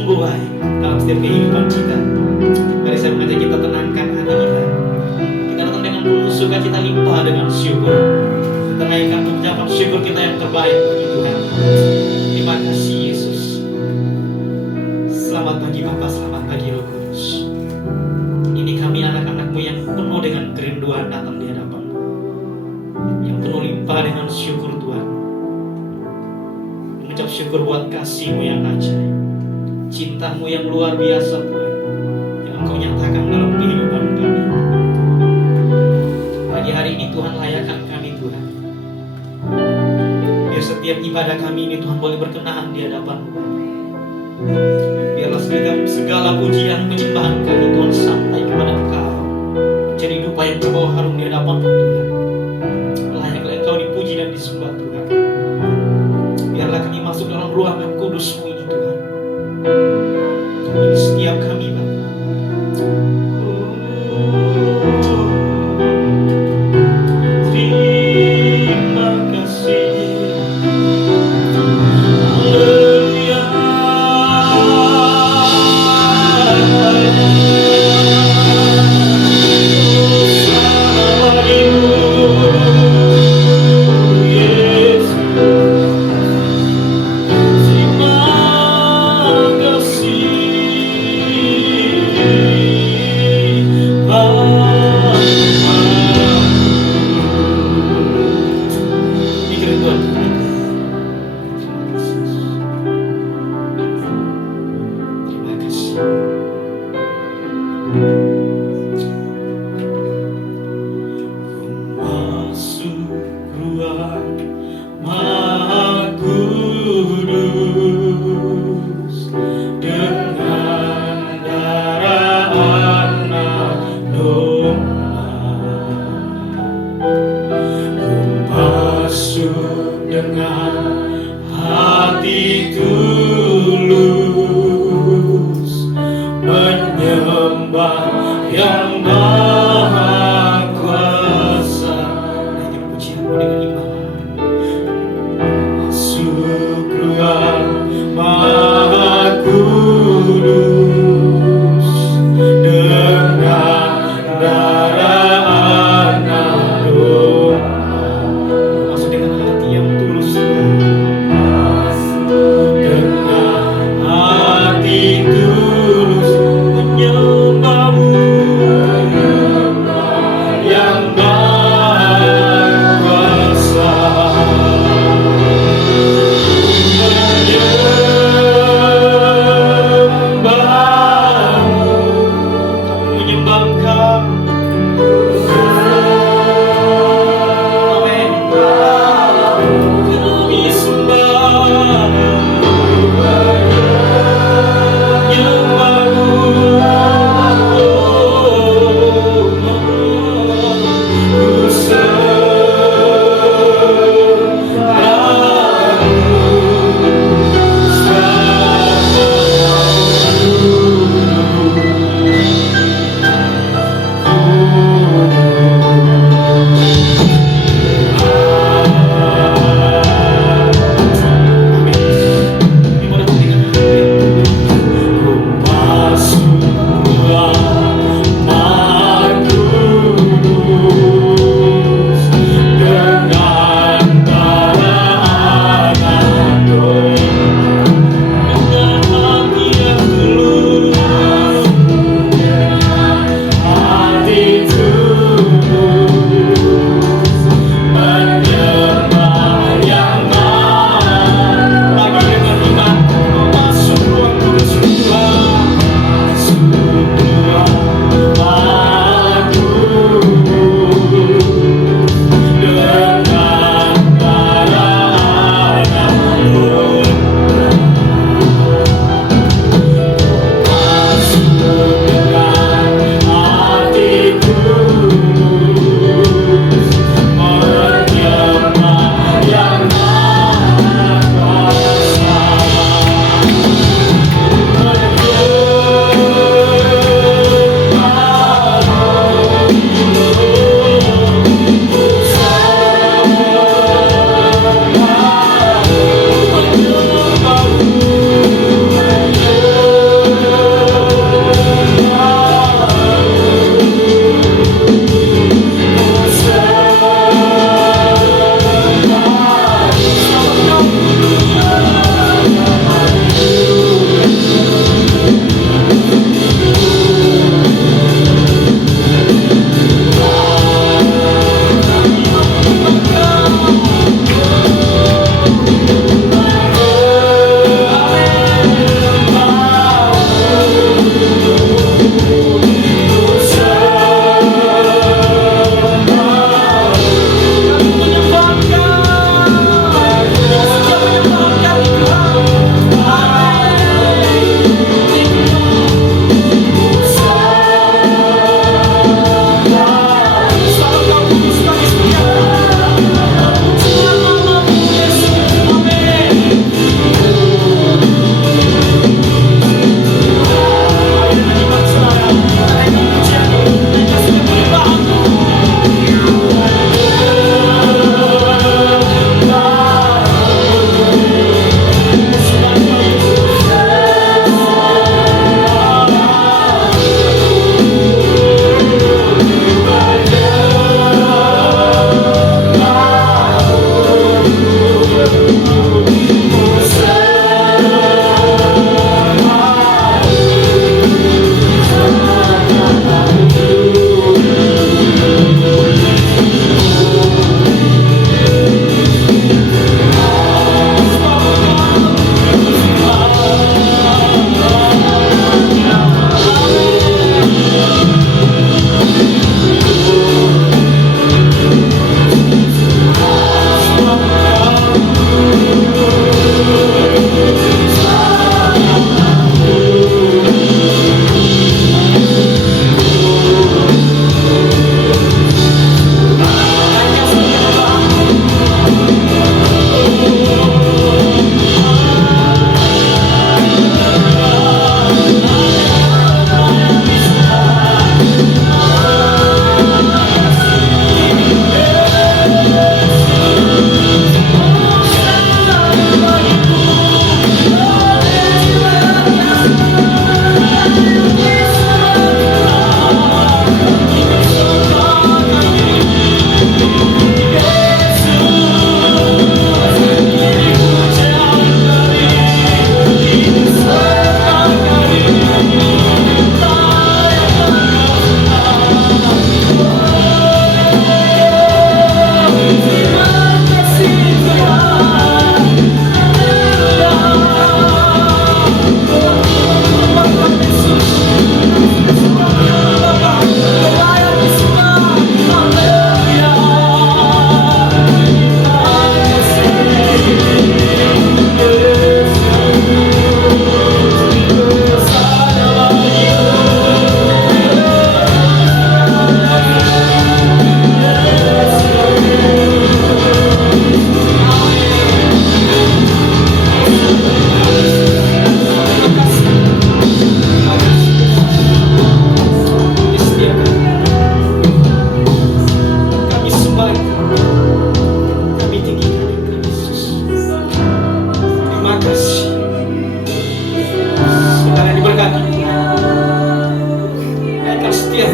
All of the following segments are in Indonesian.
sungguh baik dalam setiap kehidupan kita. Mari saya mengajak kita tenangkan hati kita. Kita datang dengan penuh sukacita limpah dengan syukur. Kita naikkan ucapan syukur kita yang terbaik bagi Tuhan. Terima kasih Yesus. Selamat pagi Bapa, selamat pagi Roh Kudus. Ini kami anak-anak-Mu yang penuh dengan kerinduan datang di hadapan-Mu, yang penuh limpah dengan syukur Tuhan. Mengucap syukur buat kasih-Mu yang ajaib, cinta-Mu yang luar biasa Tuhan, yang Engkau nyatakan dalam kehidupan kami. Pagi hari ini Tuhan, layakkan kami Tuhan. Biar setiap ibadah kami ini Tuhan boleh berkenan di hadapan-Mu. Biarlah segala pujian penyembahan kami Tuhan sampai kepada Engkau, jadi dupa yang berbawa harum di hadapan-Mu Tuhan. Layaklah Engkau dipuji dan disembah Tuhan. Biarlah kami masuk dalam ruangan kudus-Mu ini Tuhan. Ini setiap kami Bapa. Terima kasih.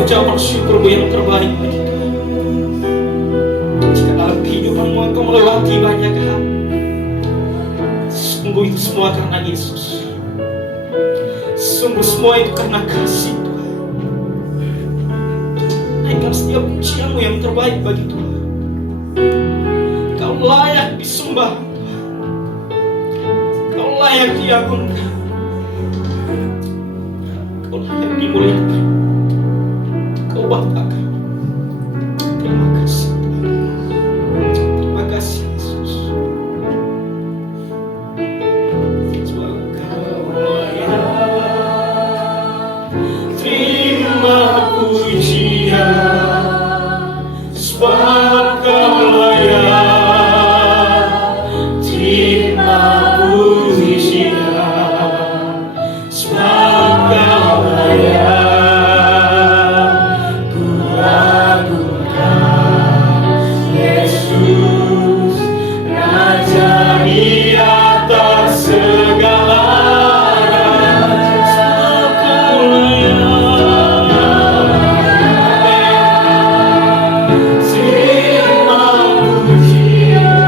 ucapan syukurmu yang terbaik bagi Tuhan. Jika dalam kehidupanmu engkau melewati banyak hal, sungguh itu semua karena Yesus. Sungguh semua itu karena kasih Tuhan. Naikkan setiap pujianmu yang terbaik bagi Tuhan. Kau layak disembah Tuhan. Kau layak diagungkan. Kau layak dimuliakan. Kau banggakan. Terima kasih Tuhan. Terima kasih Yesus. Terima pujian, sebab Kau layak. Terima pujian, sebab Kau layak. Ku agungkan Yesus, Raja di atas segala. Pujian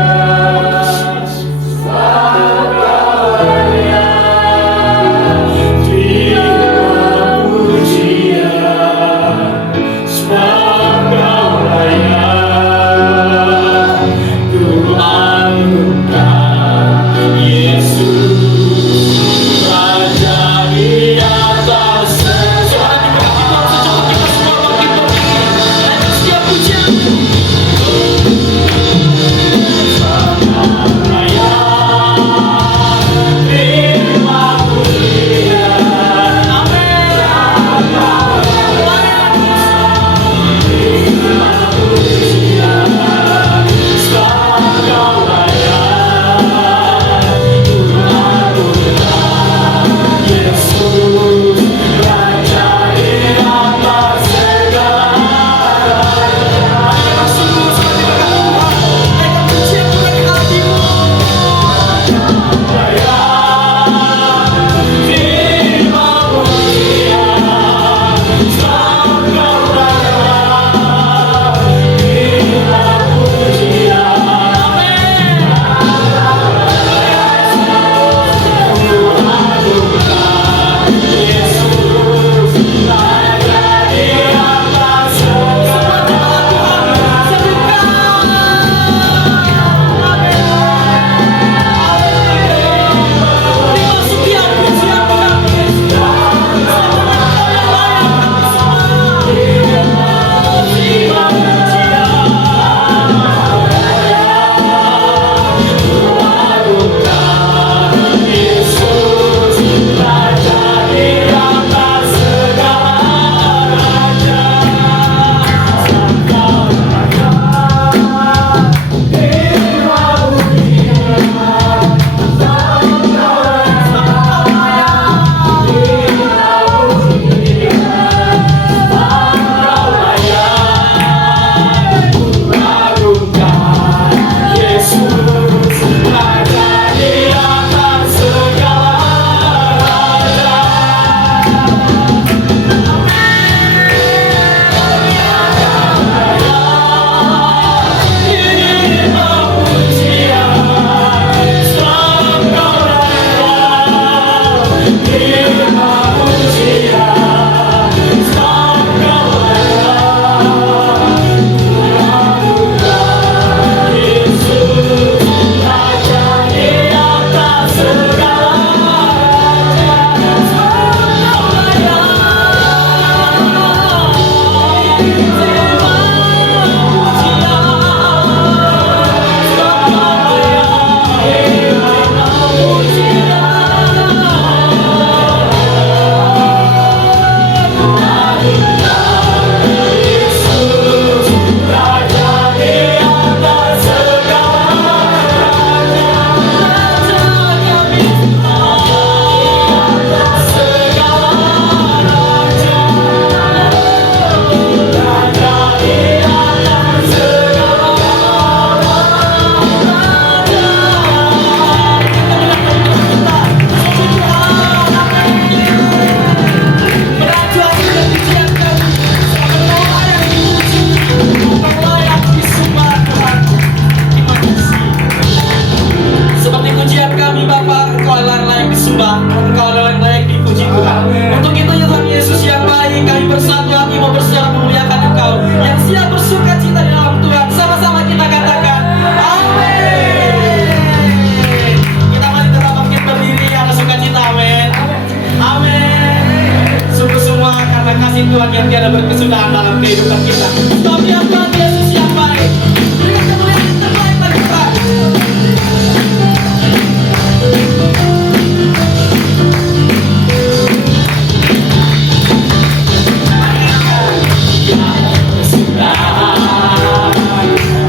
kasih Tuhan yang tiada berkesudahan dalam kehidupan kita. Stop ya Tuhan Yesus yang baik. Berikan kemuliaan yang terbaik bagi Tuhan.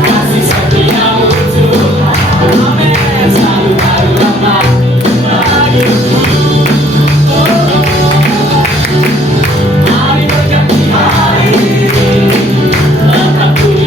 Kasih setiamu Tuhan, amin, selalu baru lama bagiku. Hari berganti hari, letakku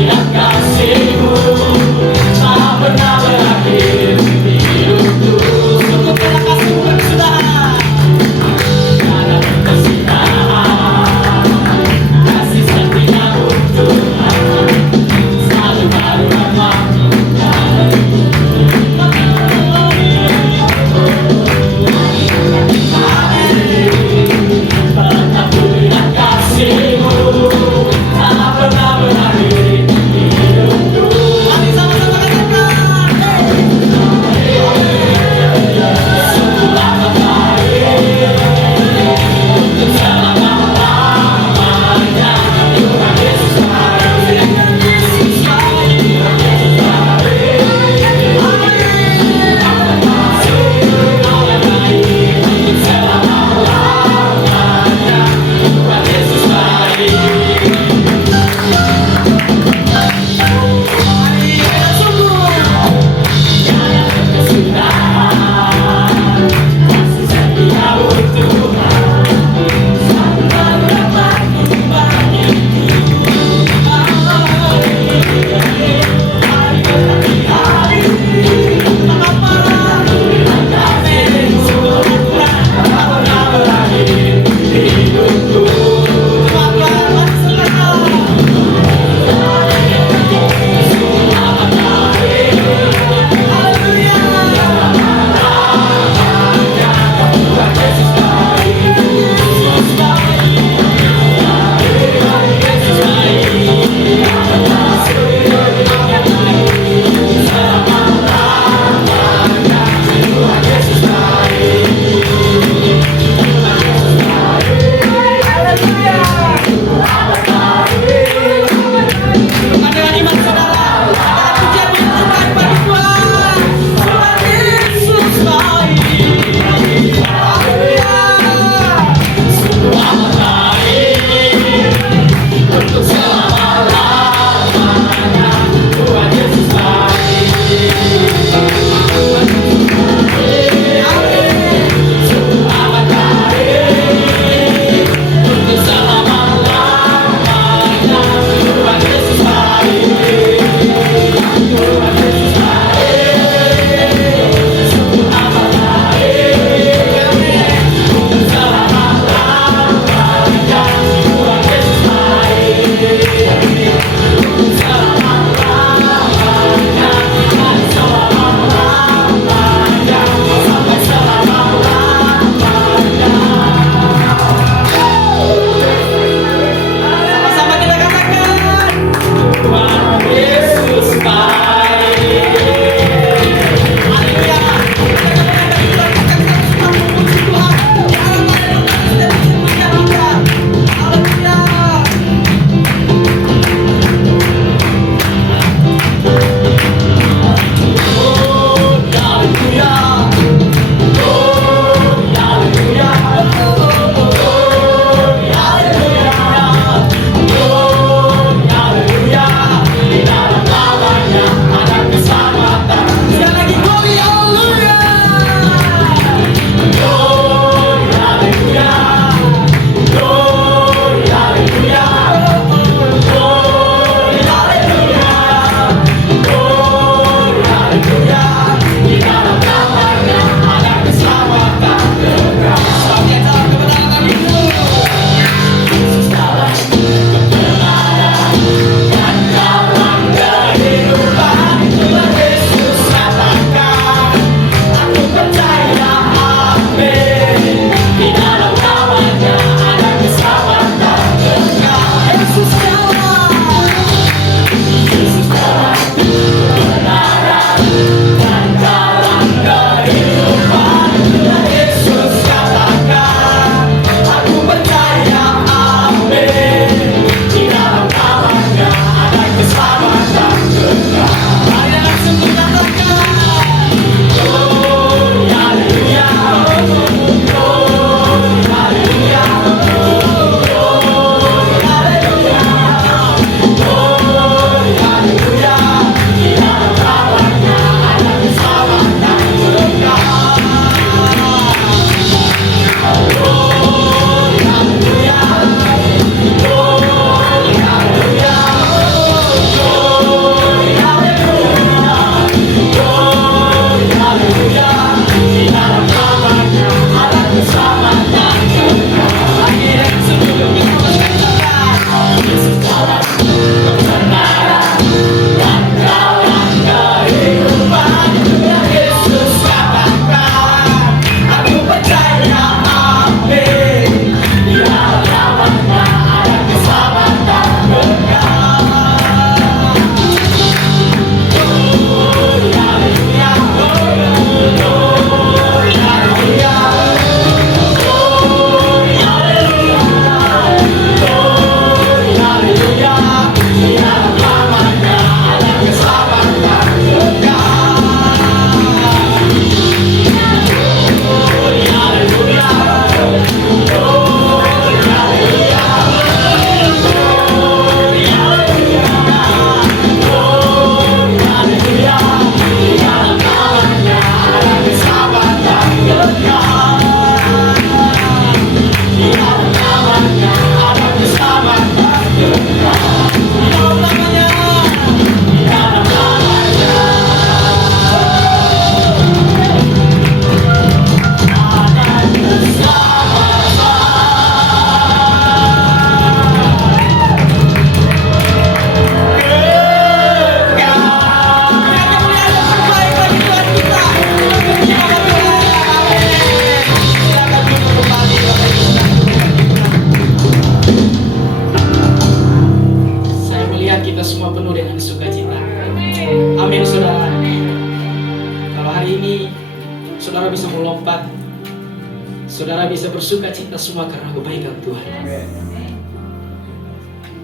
bisa bersuka cita semua karena kebaikan Tuhan.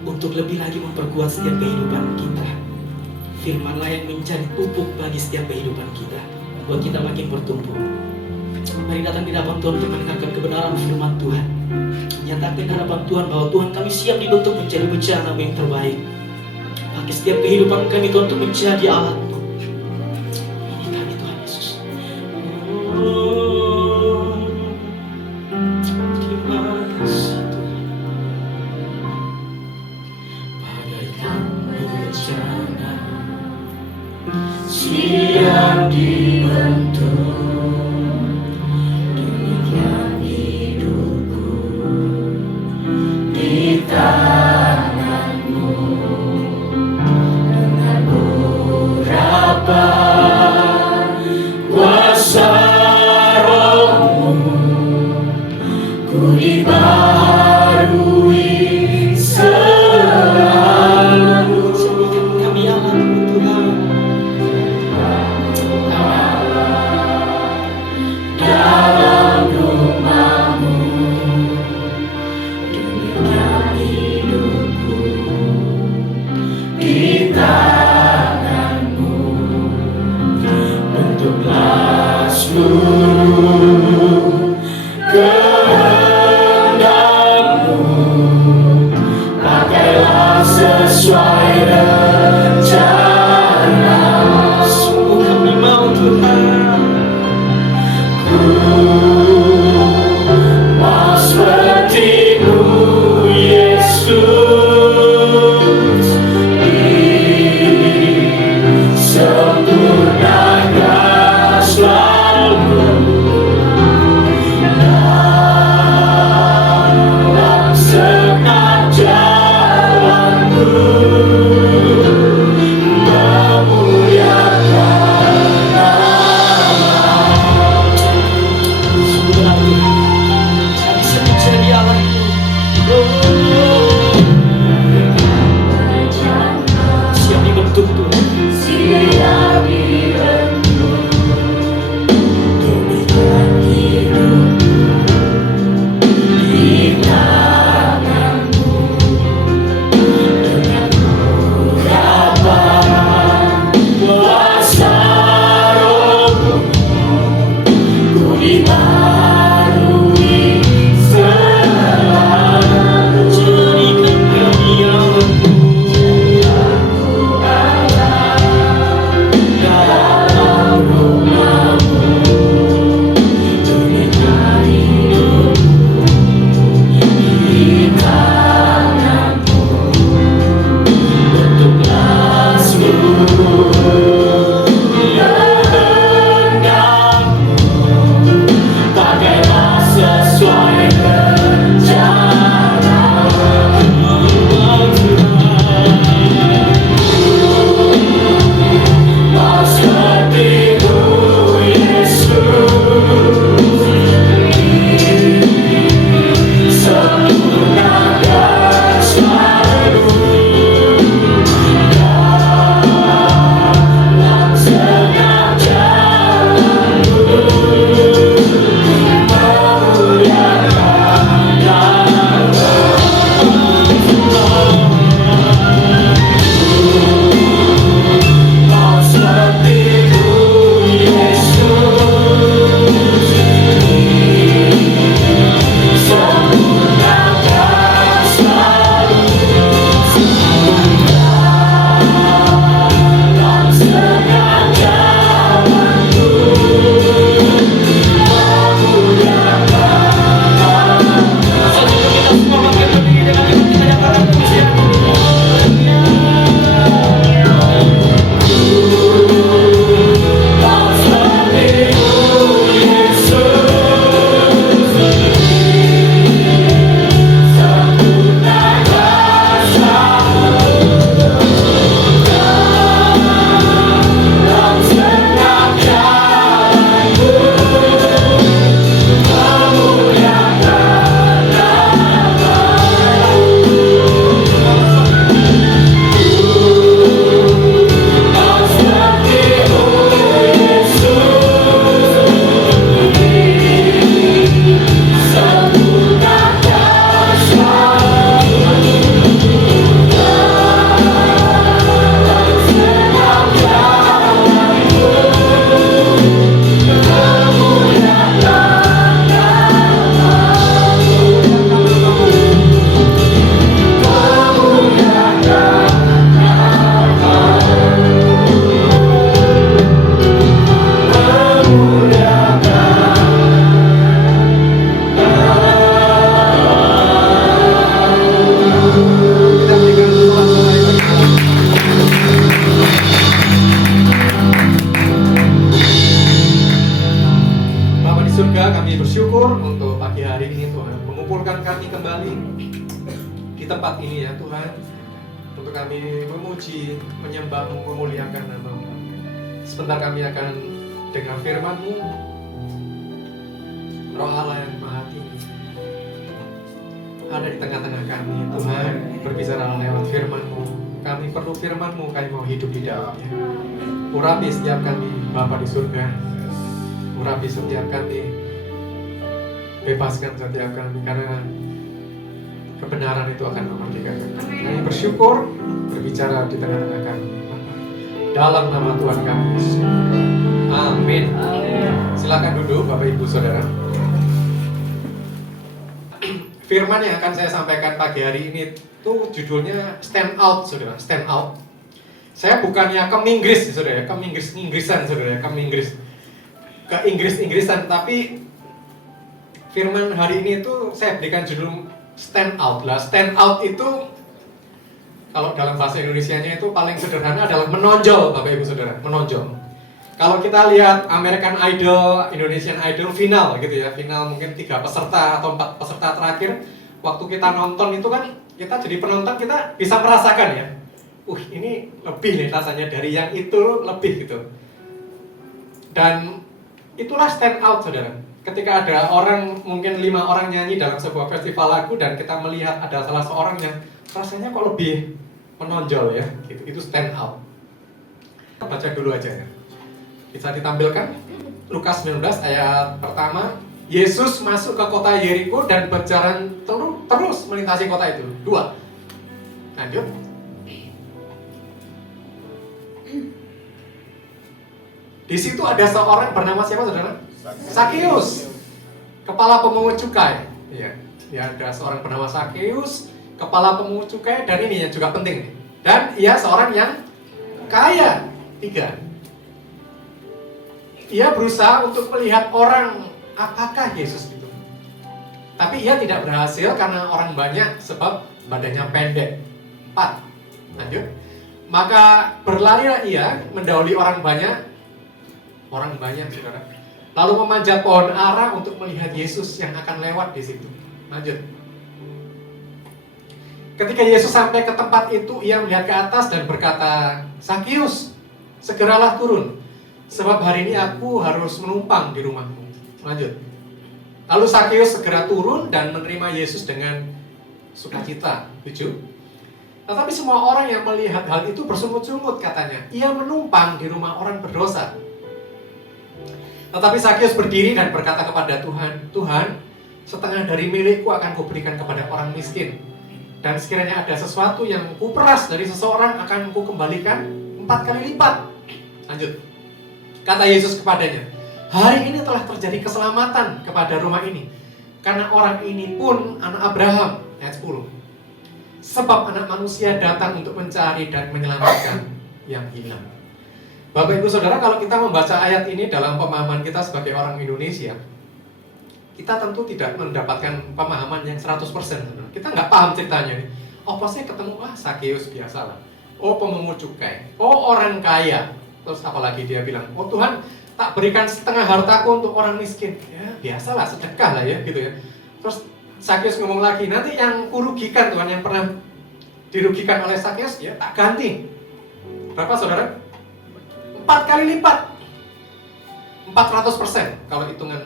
Untuk lebih lagi memperkuat setiap kehidupan kita. Firman-Lah yang menjadi pupuk bagi setiap kehidupan kita, buat kita makin bertumbuh. Mari datang di hadapan Tuhan untuk mendengarkan kebenaran firman Tuhan. Nyatakan di hadapan Tuhan bahwa Tuhan, kami siap dibentuk menjadi bejana yang terbaik. Bagi setiap kehidupan kami Tuhan untuk menjadi alat-Mu. Ini kami Tuhan Yesus. Terima kasih Tuhan. Bagaikan bejana siap dibentuk. kembali di tempat ini ya Tuhan, untuk kami memuji, menyembah-Mu, memuliakan nama-Mu. Sebentar kami akan dengar firman-Mu. Roh Allah yang Maha Tinggi ada di tengah-tengah kami. Tuhan, berbicara lewat firman-Mu. Kami perlu firman-Mu, kami mau hidup di dalamnya. Urapi setiap kami, Bapa di surga. Urapi setiap kami, bebaskan setiap kami, karena kebenaran itu akan memerdekakan. Kami bersyukur berbicara di tengah-tengah kami. Dalam nama Tuhan kami Yesus. Amin. Silakan duduk Bapak Ibu Saudara. Firman yang akan saya sampaikan pagi hari ini tuh judulnya stand out, Saudara. Stand out. Saya bukannya ke-Inggris, Saudara, ke-Inggrisan, Saudara, ke-Inggrisan, tapi firman hari ini itu saya berikan judul stand out lah. Stand out itu kalau dalam bahasa Indonesianya itu paling sederhana adalah menonjol, Bapak Ibu Saudara, menonjol. Kalau kita lihat American Idol, Indonesian Idol final gitu ya, final mungkin 3 peserta atau 4 peserta terakhir, waktu kita nonton itu kan kita jadi penonton, kita bisa merasakan ya, ini lebih nih rasanya dari yang itu, lebih gitu. Dan itulah stand out, Saudara. Ketika ada orang, mungkin 5 orang nyanyi dalam sebuah festival lagu dan kita melihat ada salah seorang yang rasanya kok lebih menonjol ya, gitu. Itu stand out. Baca dulu aja ya. Bisa ditampilkan Lukas 19 ayat pertama. Yesus masuk ke kota Yeriko dan berjalan terus melintasi kota itu. 2. Lanjut. Di situ ada seorang bernama siapa, Saudara? Sakeus, kepala pemungut cukai. Ya, ada seorang bernama Sakeus, kepala pemungut cukai, dan ini yang juga penting nih. Dan ia seorang yang kaya. 3. Ia berusaha untuk melihat orang, apakah Yesus itu. Tapi ia tidak berhasil karena orang banyak, sebab badannya pendek. 4. Lanjut. Maka berlarilah ia mendahului orang banyak, Saudara. Lalu memanjat pohon ara untuk melihat Yesus yang akan lewat di situ. Lanjut. Ketika Yesus sampai ke tempat itu, ia melihat ke atas dan berkata, Sakeus, segeralah turun, sebab hari ini aku harus menumpang di rumahmu. Lanjut. Lalu Sakeus segera turun dan menerima Yesus dengan sukacita. 7. Tetapi semua orang yang melihat hal itu bersungut-sungut, katanya, ia menumpang di rumah orang berdosa. Tetapi Sakeus berdiri dan berkata kepada Tuhan, Tuhan, setengah dari milikku akan kuberikan kepada orang miskin. Dan sekiranya ada sesuatu yang kuperas dari seseorang, akan kukembalikan 4 kali lipat. Lanjut. Kata Yesus kepadanya, hari ini telah terjadi keselamatan kepada rumah ini, karena orang ini pun anak Abraham. Ayat 10. Sebab anak manusia datang untuk mencari dan menyelamatkan yang hilang. Bapak Ibu Saudara, kalau kita membaca ayat ini dalam pemahaman kita sebagai orang Indonesia, kita tentu tidak mendapatkan pemahaman yang 100%. Kita nggak paham ceritanya nih. Oh, pasti ketemu, Sakeus biasalah. Oh, pemungut cukai. Oh, orang kaya. Terus apalagi dia bilang, oh Tuhan, tak berikan setengah hartaku untuk orang miskin. Ya, biasalah, sedekah lah ya, gitu ya. Terus Sakeus ngomong lagi, nanti yang kurugikan Tuhan, yang pernah dirugikan oleh Sakeus, ya tak ganti. Berapa, Saudara? 4 kali lipat. 400%. Kalau hitungan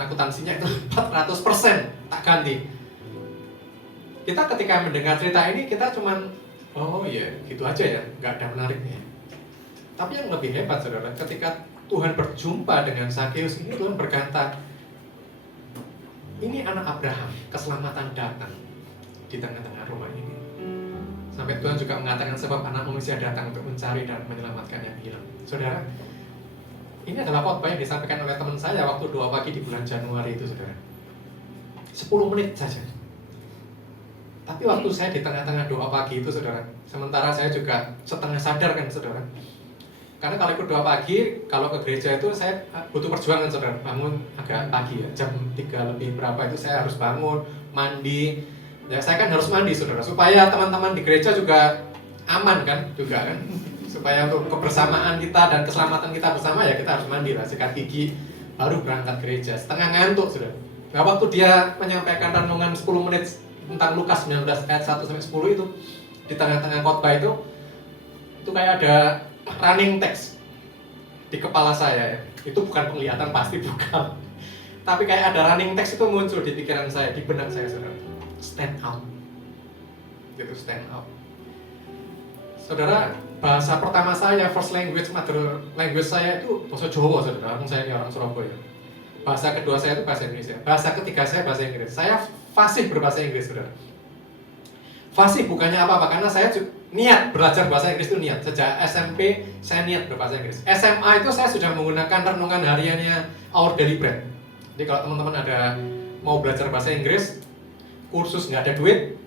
akuntansinya itu 400% tak ganti. Kita ketika mendengar cerita ini, kita cuman, oh iya, gitu aja ya, nggak ada menariknya. Tapi yang lebih hebat, Saudara, ketika Tuhan berjumpa dengan Sakeus ini, Tuhan berkata, ini anak Abraham, keselamatan datang di tengah-tengah rumah ini. Sampai Tuhan juga mengatakan, sebab anak manusia datang untuk mencari dan menyelamatkan yang hilang. Saudara, ini adalah khotbah yang disampaikan oleh teman saya waktu doa pagi di bulan Januari itu, Saudara. 10 menit saja. Tapi waktu saya di tengah-tengah doa pagi itu, Saudara, sementara saya juga setengah sadar kan, Saudara. Karena kalau ikut doa pagi, kalau ke gereja itu saya butuh perjuangan, Saudara. Bangun agak pagi ya, jam 3 lebih berapa itu saya harus bangun, mandi. Ya saya kan harus mandi, Saudara, supaya teman-teman di gereja juga aman kan, juga kan. Supaya untuk kebersamaan kita dan keselamatan kita bersama, ya kita harus mandi lah, sikat gigi, baru berangkat gereja. Setengah ngantuk, Saudara. Nah, waktu dia menyampaikan renungan 10 menit tentang Lukas 19 ayat 1-10 itu, di tengah-tengah khotbah itu kayak ada running text di kepala saya ya. Itu bukan penglihatan, pasti bukan. Tapi kayak ada running text itu muncul di pikiran saya, di benak saya, saudara. Stand out. Gitu, stand out. Saudara, bahasa pertama saya, first language, mother language saya itu bahasa Jawa, saudara. Saya ini orang Surabaya. Bahasa kedua saya itu bahasa Indonesia. Bahasa ketiga saya bahasa Inggris. Saya fasih berbahasa Inggris, saudara. Fasih bukannya apa-apa, karena saya niat belajar bahasa Inggris itu niat. Sejak SMP saya niat berbahasa Inggris. SMA itu saya sudah menggunakan renungan hariannya Our Daily Bread. Jadi kalau teman-teman ada mau belajar bahasa Inggris, kursus nggak ada duit,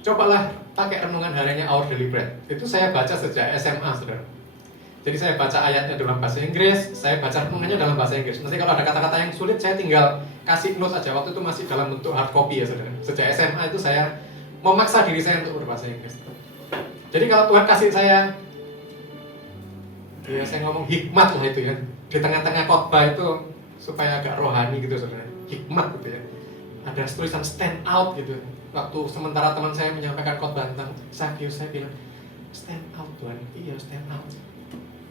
cobalah pakai renungan hariannya Our Daily Bread. Itu saya baca sejak SMA, saudara. Jadi saya baca ayatnya dalam bahasa Inggris, saya baca renungannya dalam bahasa Inggris. Nanti kalau ada kata-kata yang sulit, saya tinggal kasih note aja. Waktu itu masih dalam bentuk hard copy ya, saudara. Sejak SMA itu saya memaksa diri saya untuk berbahasa Inggris. Jadi kalau Tuhan kasih saya, ya saya ngomong hikmat lah itu ya, di tengah-tengah khotbah itu supaya agak rohani gitu, saudara. Hikmat gitu ya. Ada tulisan stand out gitu. Waktu sementara teman saya menyampaikan khotbah tentang Sakyus, saya bilang stand out Tuhan. Iya, stand out.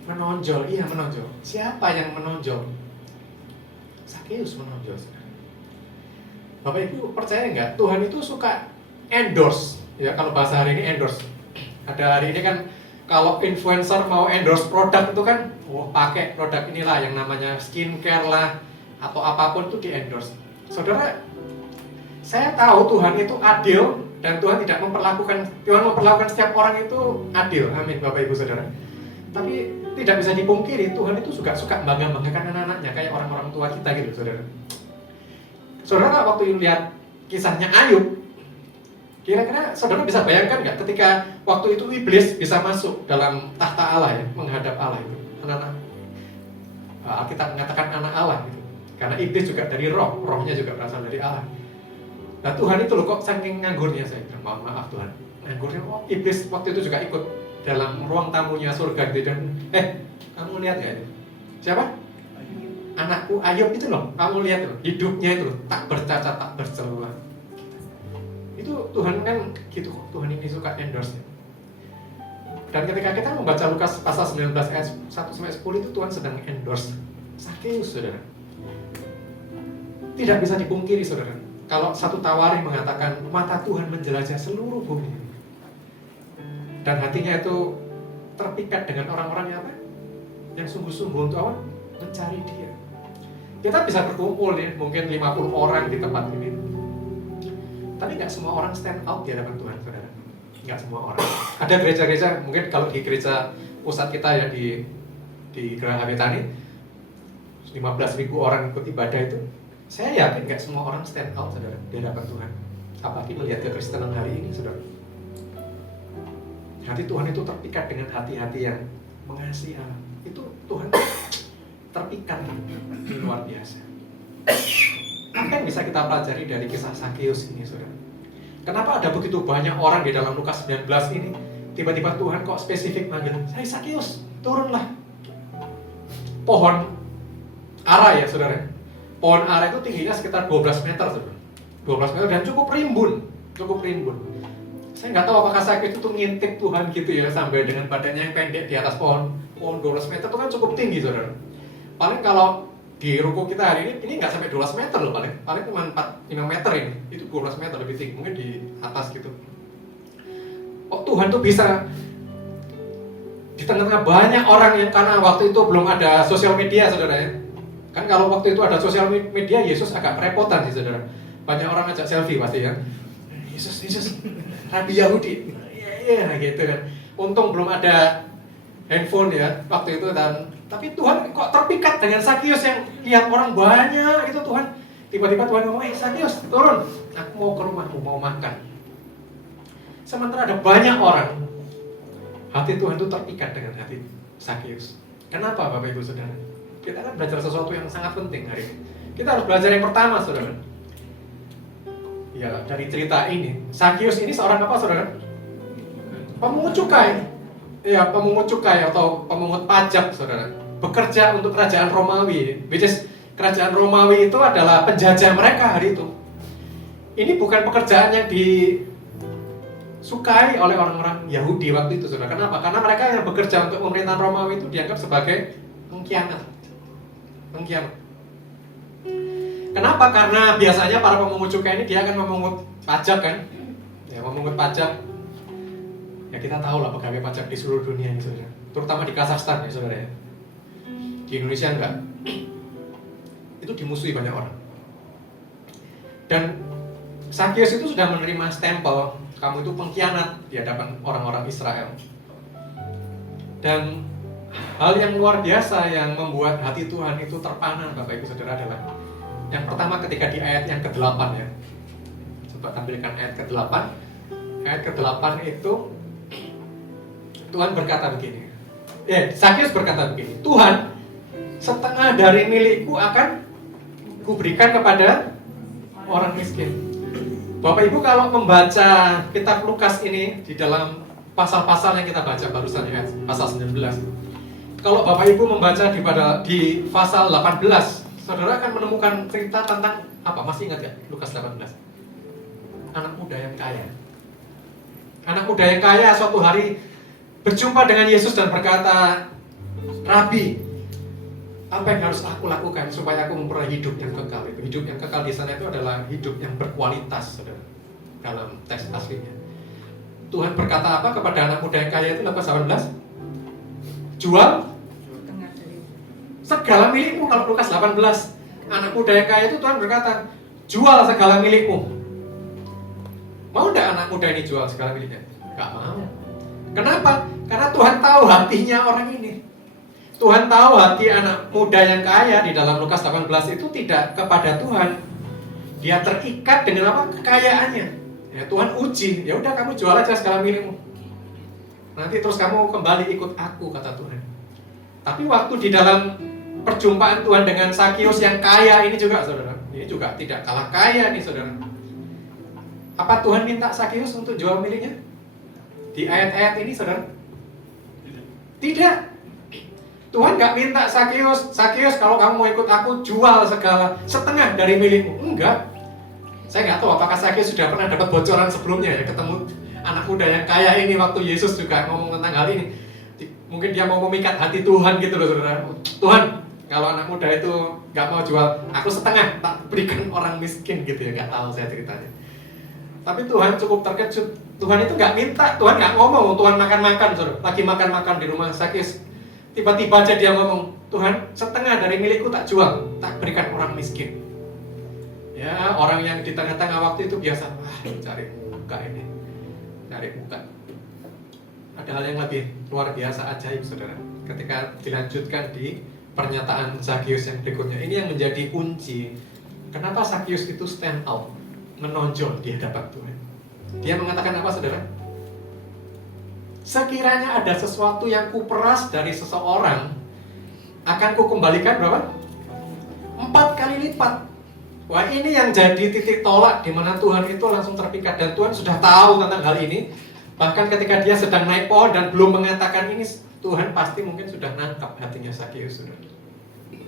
Menonjol, iya menonjol. Siapa yang menonjol? Sakyus menonjol. Bapak Ibu percaya nggak? Tuhan itu suka endorse. Ya kalau bahasa hari ini endorse. Ada hari ini kan kalau influencer mau endorse produk itu kan, pakai produk inilah yang namanya skincare lah atau apapun itu di endorse. Saudara, saya tahu Tuhan itu adil dan Tuhan memperlakukan setiap orang itu adil. Amin, Bapak Ibu Saudara. Tapi tidak bisa dipungkiri Tuhan itu juga suka bangga-banggakan anak-anaknya kayak orang-orang tua kita gitu, saudara. Saudara waktu lihat kisahnya Ayub, kira-kira saudara bisa bayangkan nggak ketika waktu itu iblis bisa masuk dalam tahta Allah ya, menghadap Allah itu, anak-anak. Alkitab mengatakan anak Allah gitu. Karena iblis juga dari rohnya juga berasal dari Allah. Nah Tuhan itu loh kok saking nganggurnya, saya bilang maaf Tuhan, nganggurnya iblis waktu itu juga ikut dalam ruang tamunya surga gitu. Dan kamu lihat gak itu? Siapa? Anakku Ayub itu loh, kamu lihat loh, hidupnya itu loh, tak bercacat, tak bercela. Itu Tuhan kan gitu kok, Tuhan ini suka endorse. Dan ketika kita membaca Lukas pasal 19 ayat 1-10 itu Tuhan sedang endorse Sakyus, saudara. Tidak bisa dipungkiri, saudara. Kalau satu Tawari mengatakan mata Tuhan menjelajah seluruh bumi dan hatinya itu terpikat dengan orang-orang yang apa? Yang sungguh-sungguh untuk apa? Mencari Dia. Kita bisa berkumpul nih, mungkin 50 orang di tempat ini. Tapi nggak semua orang stand out di hadapan Tuhan, saudara. Nggak semua orang. Ada gereja-gereja, mungkin kalau di gereja pusat kita ya di Geraha Betani, 15.000 orang ikut ibadah itu. Saya yakin nggak semua orang stand out, saudara, di hadapan Tuhan. Apalagi melihat kekristenan hari ini, saudara. Hati Tuhan itu terpikat dengan hati-hati yang mengasihi Allah. Itu Tuhan terpikat di luar biasa. Apa yang bisa kita pelajari dari kisah Sakyus ini, saudara? Kenapa ada begitu banyak orang di dalam Lukas 19 ini, tiba-tiba Tuhan kok spesifik manggil, "Hai Sakyus, turunlah." Pohon ara ya, saudara. Pohon ara itu tingginya sekitar 12 meter, saudara. 12 meter dan cukup rimbun. Saya nggak tahu apakah Sakyus itu ngintip Tuhan gitu ya, sampai dengan badannya yang pendek di atas pohon 12 meter itu kan cukup tinggi, saudara. Paling kalau di ruko kita hari ini nggak sampai 12 meter loh, paling cuma 4-5 meter ini. Itu 12 meter lebih tinggi, mungkin di atas gitu. Tuhan tuh bisa di tengah-tengah banyak orang yang, karena waktu itu belum ada sosial media, saudara ya. Kan kalau waktu itu ada sosial media, Yesus agak kerepotan sih, saudara. Banyak orang ngajak selfie pasti ya. Yesus, Rabi Yahudi, iya gitu kan. Untung belum ada handphone ya waktu itu, tapi Tuhan kok terpikat dengan Sakyus yang lihat orang banyak itu. Tuhan tiba-tiba Tuhan ngomong, Sakyus turun, aku mau ke rumahmu, mau makan. Sementara ada banyak orang, hati Tuhan itu terpikat dengan hati Sakyus. Kenapa Bapak Ibu Saudara? Kita kan belajar sesuatu yang sangat penting hari ini. Kita harus belajar yang pertama, saudara. Ya, dari cerita ini, Sakyus ini seorang apa, saudara? Pemungut cukai. Ya, pemungut cukai atau pemungut pajak, saudara. Bekerja untuk kerajaan Romawi, which is Kerajaan Romawi itu adalah penjajah mereka hari itu. Ini bukan pekerjaan yang disukai oleh orang-orang Yahudi waktu itu, saudara. Kenapa? Karena mereka yang bekerja untuk pemerintahan Romawi itu dianggap sebagai pengkhianat. Kenapa? Karena biasanya para pemungut cukai ini dia akan memungut pajak kan? Ya, memungut pajak. Ya kita tahu lah pegawai pajak di seluruh dunia ini, saudara. Terutama di Kazakhstan ya, saudara ya. Di Indonesia enggak. Itu dimusuhi banyak orang. Dan Sakyus itu sudah menerima stempel kamu itu pengkhianat di hadapan orang-orang Israel. Dan hal yang luar biasa yang membuat hati Tuhan itu terpana, Bapak Ibu Saudara, adalah yang pertama ketika di ayat yang ke-8 ya. Coba tampilkan ayat ke-8. Ayat ke-8 itu Tuhan berkata begini. Sakyus berkata begini, Tuhan, setengah dari milikku akan kuberikan kepada orang miskin. Bapak Ibu kalau membaca kitab Lukas ini di dalam pasal-pasal yang kita baca barusan ya, pasal 19. Kalau Bapak Ibu membaca di pasal 18, saudara akan menemukan cerita tentang apa? Masih ingat gak Lukas 18? Anak muda yang kaya. Anak muda yang kaya suatu hari berjumpa dengan Yesus dan berkata, Rabi, apa yang harus aku lakukan supaya aku memperoleh hidup yang kekal? Hidup yang kekal di sana itu adalah hidup yang berkualitas, saudara. Dalam teks aslinya. Tuhan berkata apa kepada anak muda yang kaya itu? Lukas 18. Jual segala milikmu. Kalau Lukas 18, anak muda yang kaya itu Tuhan berkata, jual segala milikmu. Mau enggak anak muda ini jual segala miliknya? Enggak mau. Kenapa? Karena Tuhan tahu hatinya orang ini. Tuhan tahu hati anak muda yang kaya di dalam Lukas 18 itu tidak kepada Tuhan. Dia terikat dengan apa? Kekayaannya. Ya, Tuhan uji, ya udah kamu jual aja segala milikmu. Nanti terus kamu kembali ikut aku, kata Tuhan. Tapi waktu di dalam perjumpaan Tuhan dengan Sakyus yang kaya ini juga, saudara, ini juga tidak kalah kaya nih, saudara. Apa Tuhan minta Sakyus untuk jual miliknya? Di ayat-ayat ini, saudara? Tidak. Tuhan gak minta Sakyus, kalau kamu mau ikut aku jual setengah dari milikmu. Enggak. Saya gak tahu apakah Sakyus sudah pernah dapat bocoran sebelumnya ya, ketemu anak muda yang kaya ini waktu Yesus juga ngomong tentang hal ini. Mungkin dia mau memikat hati Tuhan gitu loh, saudara. Tuhan, kalau anak muda itu gak mau jual, aku setengah tak berikan orang miskin gitu ya. Gak tahu saya ceritanya. Tapi Tuhan cukup terkejut. Tuhan itu gak minta, Tuhan gak ngomong, Tuhan makan-makan, saudara. Lagi makan-makan di rumah Sakyus. Tiba-tiba aja dia ngomong, Tuhan, setengah dari milikku tak jual, tak berikan orang miskin. Ya, orang yang di tengah-tengah waktu itu biasa, cari muka ini, cari muka. Ada hal yang lebih luar biasa ajaib, saudara. Ketika dilanjutkan di pernyataan Sakyus yang berikutnya, ini yang menjadi kunci. Kenapa Sakyus itu stand out, menonjol di hadapan Tuhan? Dia mengatakan apa, saudara? Sekiranya ada sesuatu yang kuperas dari seseorang, akan kukembalikan berapa? 4 kali lipat. Wah, ini yang jadi titik tolak di mana Tuhan itu langsung terpikat. Dan Tuhan sudah tahu tentang hal ini. Bahkan ketika dia sedang naik pohon dan belum mengatakan ini, Tuhan pasti mungkin sudah nangkap hatinya Sakyus, saudara.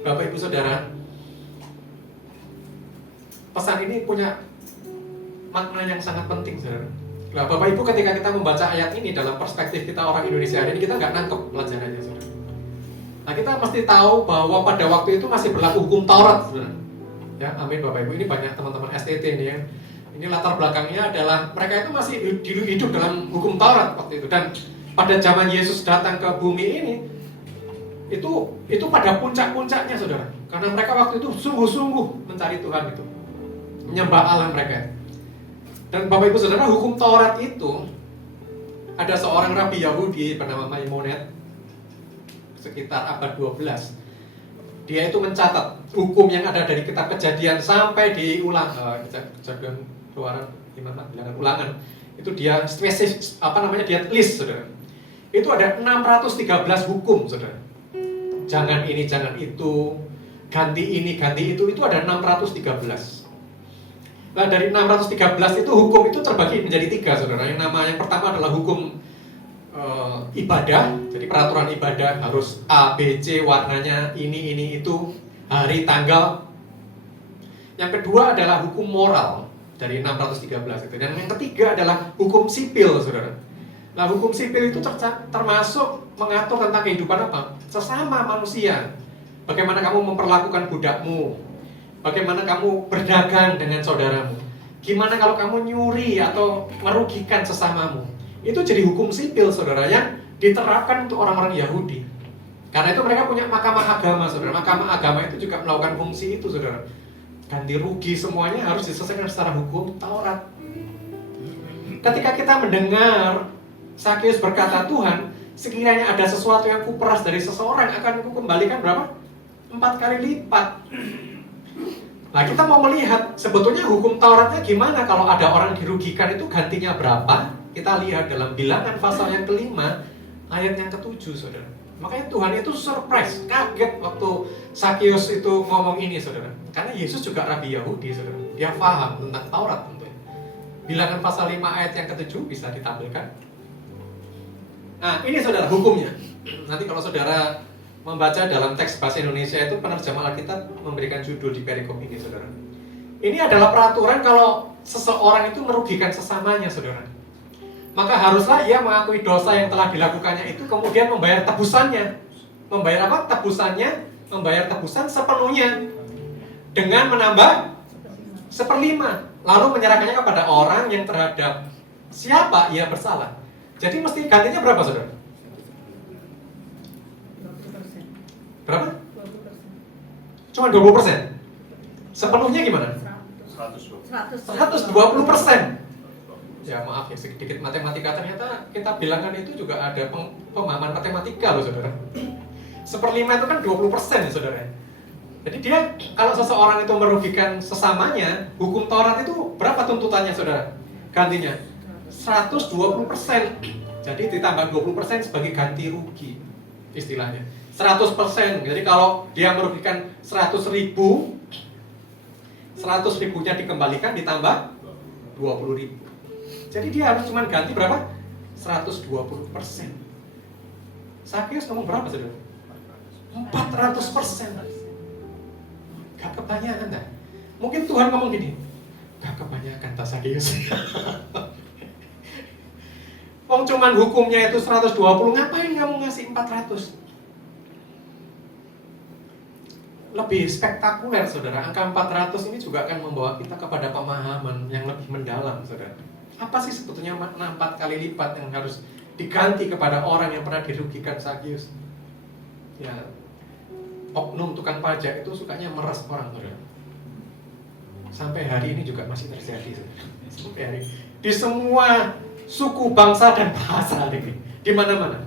Bapak Ibu Saudara, pesan ini punya makna yang sangat penting, saudara. Nah, Bapak Ibu, ketika kita membaca ayat ini dalam perspektif kita orang Indonesia hari ini, kita nggak nangkep pelajarannya, saudara. Nah, kita mesti tahu bahwa pada waktu itu masih berlaku hukum Taurat, saudara. Ya, amin Bapak Ibu. Ini banyak teman-teman STT ini yang ini latar belakangnya adalah mereka itu masih hidup dalam hukum Taurat waktu itu. Dan pada zaman Yesus datang ke bumi ini, itu pada puncak-puncaknya, saudara. Karena mereka waktu itu sungguh-sungguh mencari Tuhan itu, menyembah Allah mereka. Dan Bapak Ibu Saudara, hukum Taurat itu ada seorang rabi Yahudi bernama Maimonides sekitar abad 12. Dia itu mencatat hukum yang ada dari kitab Kejadian sampai di Kejadian Keluaran, Ulangan. Itu dia spesifik, dia list, saudara. Itu ada 613 hukum, saudara. Jangan ini, jangan itu, ganti ini, ganti itu ada 613. Nah, dari 613 itu hukum itu terbagi menjadi 3, saudara. Yang pertama adalah hukum ibadah. Jadi peraturan ibadah harus A, B, C, warnanya ini, itu. hari, tanggal. Yang kedua adalah hukum moral dari 613 itu. Dan yang ketiga adalah hukum sipil, saudara. Nah, hukum sipil itu termasuk mengatur tentang kehidupan apa? Sesama manusia. Bagaimana kamu memperlakukan budakmu, bagaimana kamu berdagang dengan saudaramu, gimana kalau kamu nyuri atau merugikan sesamamu. Itu jadi hukum sipil, saudara, yang diterapkan untuk orang-orang Yahudi. Karena itu mereka punya mahkamah agama, saudara. Mahkamah agama itu juga melakukan fungsi itu, saudara. Ganti rugi semuanya harus diselesaikan secara hukum Taurat. Ketika kita mendengar Sakeus berkata, Tuhan, sekiranya ada sesuatu yang kuperas dari seseorang, akan kukembalikan berapa? 4 kali lipat. Nah, kita mau melihat sebetulnya hukum Tauratnya gimana kalau ada orang dirugikan itu gantinya berapa? Kita lihat dalam Bilangan pasal yang ke-5 ayat yang ke-7, saudara. Makanya Tuhan itu surprise, kaget waktu Sakeus itu ngomong ini, saudara. Karena Yesus juga rabi Yahudi, saudara. Dia paham tentang Taurat tentunya. Bilangan pasal 5 ayat yang ke-7 bisa ditampilkan. Nah, ini saudara hukumnya. Nanti kalau saudara membaca dalam teks bahasa Indonesia itu penerjemah Alkitab memberikan judul di perikop ini, saudara. Ini adalah peraturan kalau seseorang itu merugikan sesamanya, saudara. Maka haruslah ia mengakui dosa yang telah dilakukannya itu, kemudian membayar tebusannya. Membayar apa? Tebusannya, membayar tebusan sepenuhnya dengan menambah 1/5, lalu menyerahkannya kepada orang yang terhadap siapa ia bersalah. Jadi mesti gantinya berapa, saudara? Berapa? 20%. Cuma 20%. Sepenuhnya gimana? 120%. Ya maaf ya, sedikit matematika, ternyata kita Bilangan itu juga ada pemahaman matematika loh, saudara. 1/5 itu kan 20% ya, saudara. Jadi dia, kalau seseorang itu merugikan sesamanya, hukum Taurat itu berapa tuntutannya, saudara? Gantinya 120%. Jadi ditambah 20% sebagai ganti rugi, istilahnya 100%. Jadi kalau dia merugikan 100.000, 100.000-nya dikembalikan ditambah 20.000. Jadi dia harus cuma ganti berapa? 120%. Sakeus ngomong berapa, saudara? 400%. Gak kebanyakan dah. Mungkin Tuhan ngomong gini, gak kebanyakan tak Sakeus. Wong cuman hukumnya itu 120, ngapain kamu ngasih 400? Lebih spektakuler, saudara. Angka 400 ini juga akan membawa kita kepada pemahaman yang lebih mendalam, saudara. Apa sih sebetulnya makna 4 kali lipat yang harus diganti kepada orang yang pernah dirugikan Sakeus? Ya, oknum tukang pajak itu sukanya meres orang, saudara. Sampai hari ini juga masih terjadi, saudara. Sampai hari ini. Di semua suku, bangsa, dan bahasa ini, di mana-mana.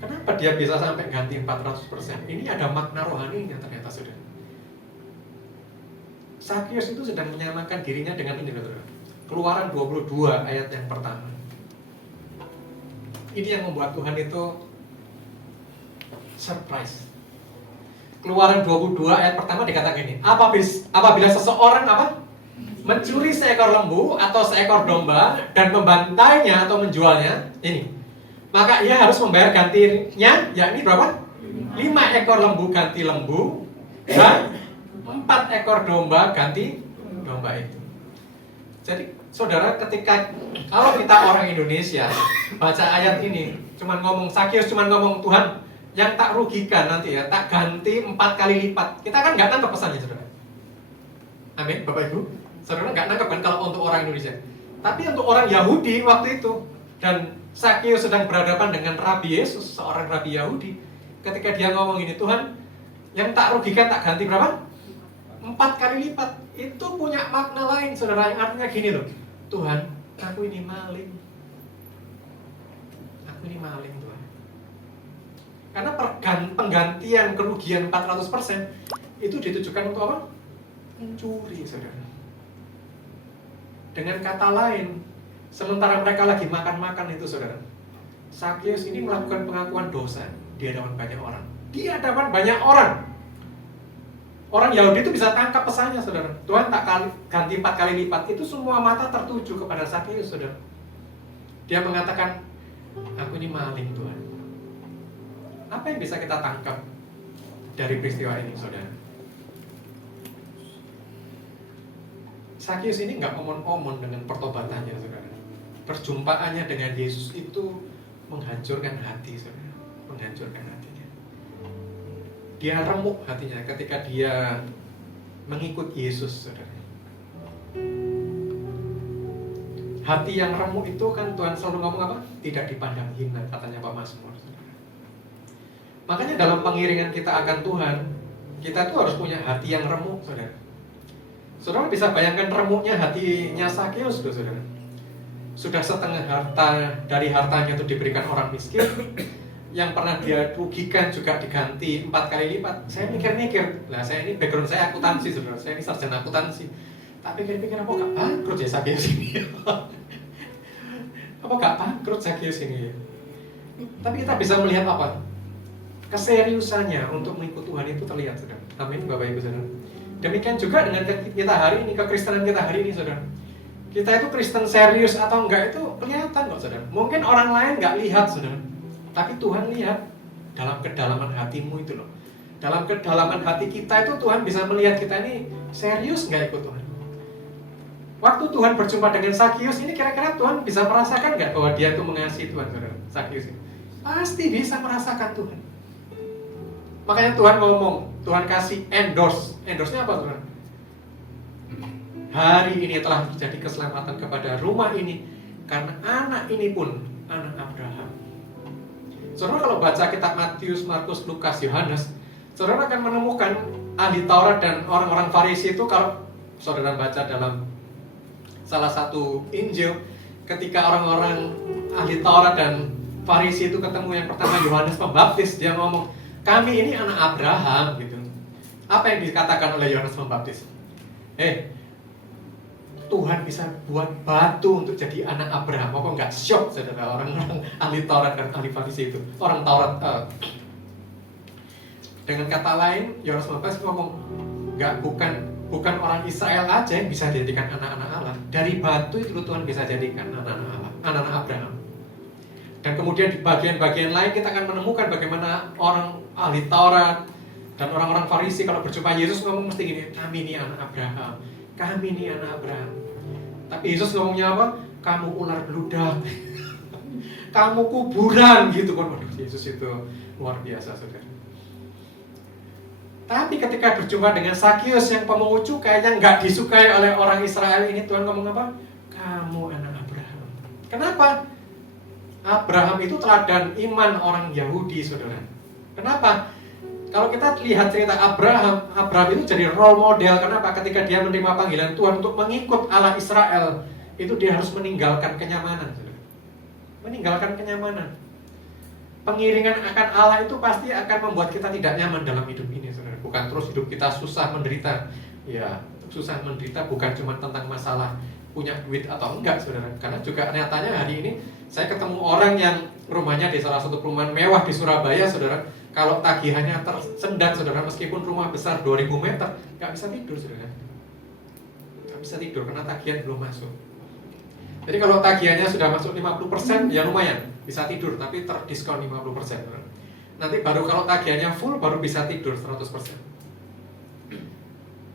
Kenapa dia bisa sampai ganti 400%? Ini ada makna rohaninya ternyata, saudara. Sakeus itu sedang menyamakan dirinya dengan ini, saudara. Keluaran 22 ayat yang pertama. Ini yang membuat Tuhan itu surprise. Keluaran 22 ayat pertama dikatakan ini, apabila seseorang mencuri seekor lembu atau seekor domba dan membantainya atau menjualnya, ini, maka ia harus membayar gantinya, yakni berapa? 5 ekor lembu ganti lembu dan 4 ekor domba ganti domba itu. Jadi saudara, ketika kalau kita orang Indonesia baca ayat ini, cuman ngomong Sakeus, cuman ngomong Tuhan yang tak rugikan nanti ya, tak ganti 4 kali lipat, kita kan nggak nangkep pesannya, saudara. Amin, Bapak Ibu. Saudara nggak nangkep kan kalau untuk orang Indonesia. Tapi untuk orang Yahudi waktu itu, dan Sakeus sedang berhadapan dengan Rabi Yesus, seorang Rabi Yahudi. Ketika dia ngomong ini, Tuhan yang tak rugikan tak ganti berapa? 4 kali lipat. Itu punya makna lain, saudara, yang artinya gini loh, Tuhan, aku ini maling. Aku ini maling, Tuhan. Karena penggantian kerugian 400% itu ditujukan untuk apa? Mencuri, saudara. Dengan kata lain, sementara mereka lagi makan-makan itu, saudara, Sakeus ini melakukan pengakuan dosa di hadapan banyak orang. Di hadapan banyak orang. Orang Yahudi itu bisa tangkap pesannya, saudara. Tuhan tak ganti 4 kali lipat. Itu semua mata tertuju kepada Sakeus, saudara. Dia mengatakan, aku ini maling, Tuhan. Apa yang bisa kita tangkap dari peristiwa ini, saudara. Sakyus ini nggak omon-omon dengan pertobatannya, saudara. Perjumpaannya dengan Yesus itu menghancurkan hati, saudara. Menghancurkan hatinya. Dia remuk hatinya ketika dia mengikut Yesus, saudara. Hati yang remuk itu kan Tuhan selalu ngomong apa? Tidak dipandang hina, katanya Pak Mazmur. Makanya dalam pengiringan kita akan Tuhan, kita tuh harus punya hati yang remuk, saudara. Saudara bisa bayangkan remuknya hatinya Sakyus, saudara. Sudah setengah harta dari hartanya itu diberikan orang miskin, yang pernah dia rugikan juga diganti 4 kali lipat. Saya mikir-mikir, lah saya ini background saya akuntansi, saudara. Saya ini sarjana akuntansi. Tak pikir-pikir, apa gak bangkrut ya Sakyus ini? Apa gak bangkrut Sakyus ini? Tapi kita bisa melihat apa? Keseriusannya untuk mengikut Tuhan itu terlihat, saudara. Amin, Bapak Ibu saudara. Demikian juga dengan kita hari ini, kekristenan kita hari ini, saudara. Kita itu Kristen serius atau enggak itu kelihatan kok, saudara. Mungkin orang lain nggak lihat, saudara, tapi Tuhan lihat dalam kedalaman hatimu itu loh. Dalam kedalaman hati kita itu Tuhan bisa melihat kita ini serius nggak ikut Tuhan. Waktu Tuhan berjumpa dengan Sakyus ini, kira-kira Tuhan bisa merasakan nggak bahwa dia itu mengasihi Tuhan, saudara? Sakyus ini pasti bisa merasakan Tuhan. Makanya Tuhan ngomong, Tuhan kasih endorse-nya apa, Tuhan? Hari ini telah terjadi keselamatan kepada rumah ini karena anak ini pun anak Abraham. Saudara kalau baca kitab Matius, Markus, Lukas, Yohanes, saudara akan menemukan ahli Taurat dan orang-orang Farisi itu. Kalau saudara baca dalam salah satu Injil, ketika orang-orang ahli Taurat dan Farisi itu ketemu, yang pertama Yohanes Pembaptis, dia ngomong, kami ini anak Abraham, gitu. Apa yang dikatakan oleh Yohanes Pembaptis? Tuhan bisa buat batu untuk jadi anak Abraham. Apa enggak shock, saudara, orang-orang ahli Taurat dan ahli Farisi itu? Orang Taurat. Dengan kata lain, Yohanes Pembaptis ngomong, bukan orang Israel aja yang bisa dijadikan anak-anak Allah. Dari batu itu Tuhan bisa jadikan anak-anak Allah, anak-anak Abraham. Dan kemudian di bagian-bagian lain kita akan menemukan bagaimana orang ahli Taurat dan orang-orang Farisi kalau berjumpa Yesus ngomong mesti gini, kami ini anak Abraham, kami ini anak Abraham. Tapi Yesus ngomongnya apa? Kamu ular beludak, kamu kuburan, gitu kan. Waduh, Yesus itu luar biasa, saudara. Tapi ketika berjumpa dengan Sakyus yang pemungut cukai, yang nggak disukai oleh orang Israel ini, Tuhan ngomong apa? Kamu anak Abraham. Kenapa? Abraham itu teladan iman orang Yahudi, saudara. Kenapa? Kalau kita lihat cerita Abraham itu jadi role model. Kenapa? Ketika dia menerima panggilan Tuhan untuk mengikut Allah Israel, itu dia harus meninggalkan kenyamanan, saudara. Meninggalkan kenyamanan. Pengiringan akan Allah itu pasti akan membuat kita tidak nyaman dalam hidup ini, saudara. Bukan terus hidup kita susah menderita. Ya, susah menderita bukan cuma tentang masalah punya duit atau enggak, saudara. Karena juga nyatanya hari ini saya ketemu orang yang rumahnya di salah satu perumahan mewah di Surabaya, saudara. Kalau tagihannya tersendat, saudara, meskipun rumah besar 2000 meter, nggak bisa tidur, saudara. Nggak bisa tidur karena tagihan belum masuk. Jadi kalau tagihannya sudah masuk 50%, ya lumayan, bisa tidur, tapi terdiskon 50%. Nanti baru kalau tagihannya full, baru bisa tidur 100%.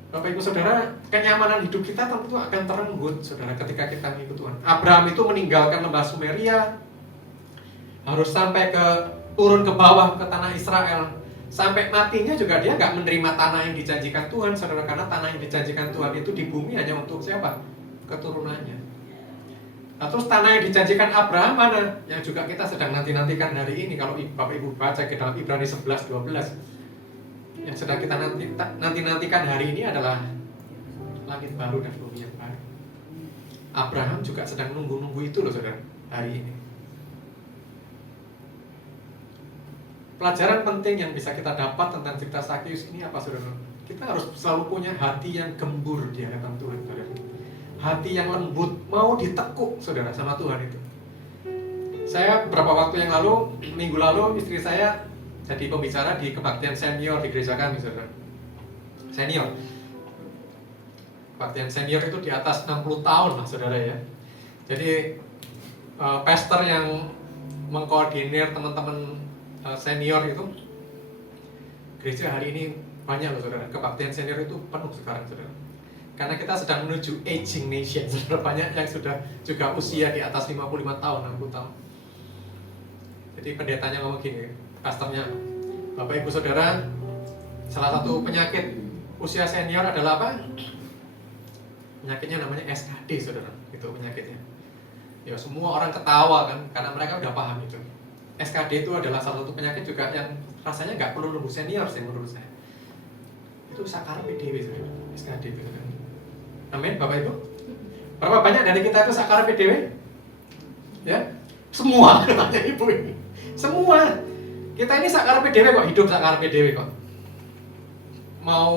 Bapak Ibu Saudara, kenyamanan hidup kita tentu akan terenggut, saudara, ketika kita mengikut Tuhan. Abraham itu meninggalkan lembah Sumeria, harus sampai turun ke bawah ke tanah Israel. Sampai matinya juga dia nggak menerima tanah yang dijanjikan Tuhan, saudara, karena tanah yang dijanjikan Tuhan itu di bumi hanya untuk siapa? Keturunannya. Nah, terus tanah yang dijanjikan Abraham mana? Yang juga kita sedang nanti-nantikan hari ini. Kalau Bapak Ibu baca ke dalam Ibrani 11:12, yang sedang kita nanti-nantikan hari ini adalah langit baru dan bumi yang baru. Abraham juga sedang nunggu-nunggu itu loh, saudara, hari ini. Pelajaran penting yang bisa kita dapat tentang cerita Sakyus ini apa, saudara? Kita harus selalu punya hati yang gembur di hadapan Tuhan, saudara. Hati yang lembut, mau ditekuk, saudara, sama Tuhan itu. Saya beberapa waktu yang lalu, minggu lalu, istri saya jadi pembicara di kebaktian senior di gereja kami, saudara. Senior. Kebaktian senior itu di atas 60 tahun lah, saudara, ya. Jadi pastor yang mengkoordinir teman-teman senior itu gereja hari ini banyak loh saudara, kebaktian senior itu penuh sekarang saudara. Karena kita sedang menuju aging nation, saudara, banyak yang sudah juga usia di atas 55 tahun, 60 tahun. Jadi pendetanya ngomong gini, pastornya, Bapak Ibu Saudara, salah satu penyakit usia senior adalah apa? Penyakitnya namanya SKD saudara, itu penyakitnya. Ya semua orang ketawa kan, karena mereka udah paham itu. SKD itu adalah salah satu penyakit juga yang rasanya nggak perlu nunggu senior sih menurut saya. Itu sakarepe dhewe saudara, SKD itu saudara. Amin, Bapak Ibu. Berapa banyak dari kita itu sakarepe dhewe? Ya, semua katanya Ibu ini. Semua. Kita ini sakarepe dhewe kok, hidup sakarepe dhewe kok. Mau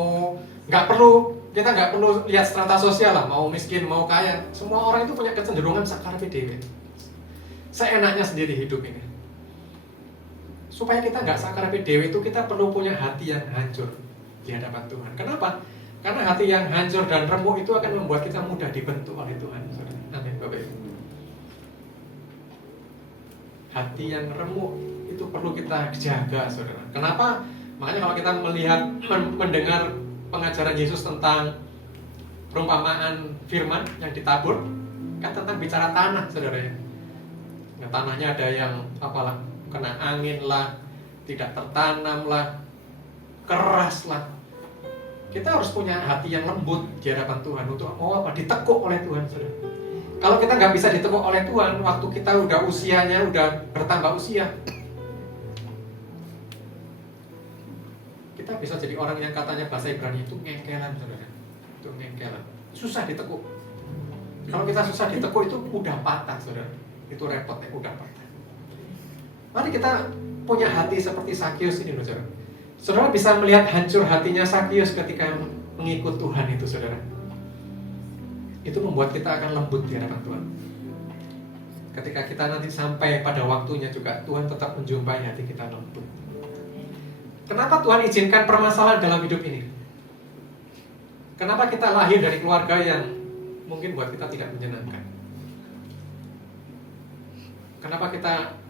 nggak perlu, kita nggak perlu lihat strata sosial lah, mau miskin, mau kaya. Semua orang itu punya kecenderungan sakarepe dhewe. Seenaknya sendiri hidup ini. Supaya kita nggak sakarepe dhewe itu kita perlu punya hati yang hancur di hadapan Tuhan. Kenapa? Karena hati yang hancur dan remuk itu akan membuat kita mudah dibentuk oleh Tuhan. Amin, Bapak Ibu. Hati yang remuk itu perlu kita jaga, saudara. Kenapa? Makanya kalau kita melihat, mendengar pengajaran Yesus tentang perumpamaan firman yang ditabur, kan tentang bicara tanah, saudara ya. Nah, tanahnya ada yang apalah, kena angin lah, tidak tertanam lah, keras lah. Kita harus punya hati yang lembut di hadapan Tuhan untuk mau apa? Ditekuk oleh Tuhan, saudara. Kalau kita nggak bisa ditekuk oleh Tuhan, waktu kita udah usianya udah bertambah usia, kita bisa jadi orang yang katanya bahasa Ibrani itu ngengkelan, saudara. Itu ngengkelan, susah ditekuk. Kalau kita susah ditekuk itu udah patah, saudara. Itu repot ya, udah patah. Mari kita punya hati seperti Sakius ini, saudara. Saudara bisa melihat hancur hatinya Sakius ketika mengikut Tuhan itu, saudara. Itu membuat kita akan lembut di hadapan Tuhan. Ketika kita nanti sampai pada waktunya juga, Tuhan tetap menjumpai hati kita lembut. Kenapa Tuhan izinkan permasalahan dalam hidup ini? Kenapa kita lahir dari keluarga yang mungkin buat kita tidak menyenangkan? Kenapa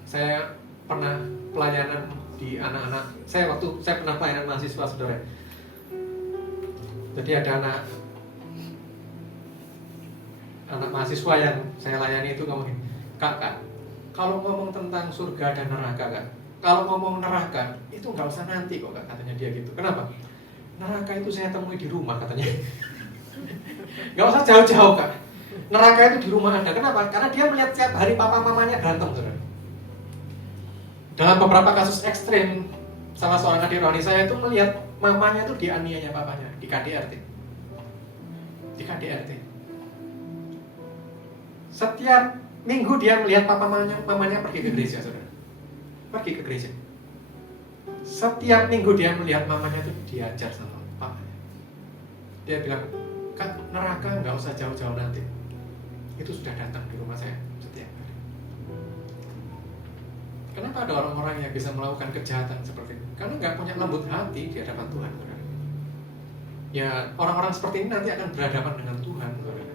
saya pernah pelayanan di anak-anak, saya pernah pelayanan mahasiswa, saudara. Jadi ada anak mahasiswa yang saya layani itu ngomongin, Kak, kalau ngomong tentang surga dan neraka, Kak, kalau ngomong neraka itu nggak usah nanti kok, Kak, katanya dia gitu. Kenapa? Neraka itu saya temui di rumah, katanya. Nggak usah jauh-jauh, Kak. Neraka itu di rumah Anda. Kenapa? Karena dia melihat tiap hari papa mamanya berantem, saudara. Dalam beberapa kasus ekstrim, salah seorang adik rohani saya itu melihat mamanya itu dianiaya papanya di KDRT. Di KDRT. Setiap minggu dia melihat mamanya pergi ke gereja, saudara. Pergi ke gereja. Setiap minggu dia melihat mamanya itu diajar sama papanya. Dia bilang, Kak, neraka nggak usah jauh-jauh nanti. Itu sudah datang di rumah saya setiap hari. Kenapa ada orang-orang yang bisa melakukan kejahatan seperti itu? Karena nggak punya lembut hati di hadapan Tuhan, saudara. Ya, orang-orang seperti ini nanti akan berhadapan dengan Tuhan, saudara.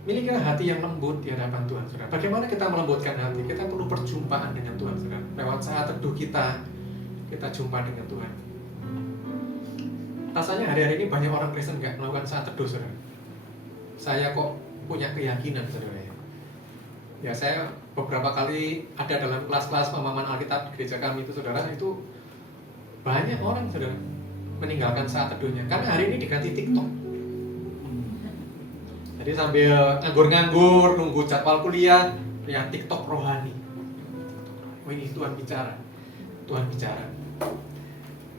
Milikilah hati yang lembut di hadapan Tuhan, saudara. Bagaimana kita melembutkan hati? Kita perlu perjumpaan dengan Tuhan, saudara. Lewat saat teduh kita jumpa dengan Tuhan. Rasanya hari-hari ini banyak orang Kristen nggak melakukan saat teduh, saudara. Saya kok punya keyakinan, saudara. Ya, saya beberapa kali ada dalam kelas-kelas pemahaman Alkitab di gereja kami itu, saudara, itu banyak orang, saudara, meninggalkan saat teduhnya karena hari ini diganti TikTok. Jadi sambil nganggur-nganggur nunggu jadwal kuliah, lihat TikTok rohani. Oh, ini Tuhan bicara. Tuhan bicara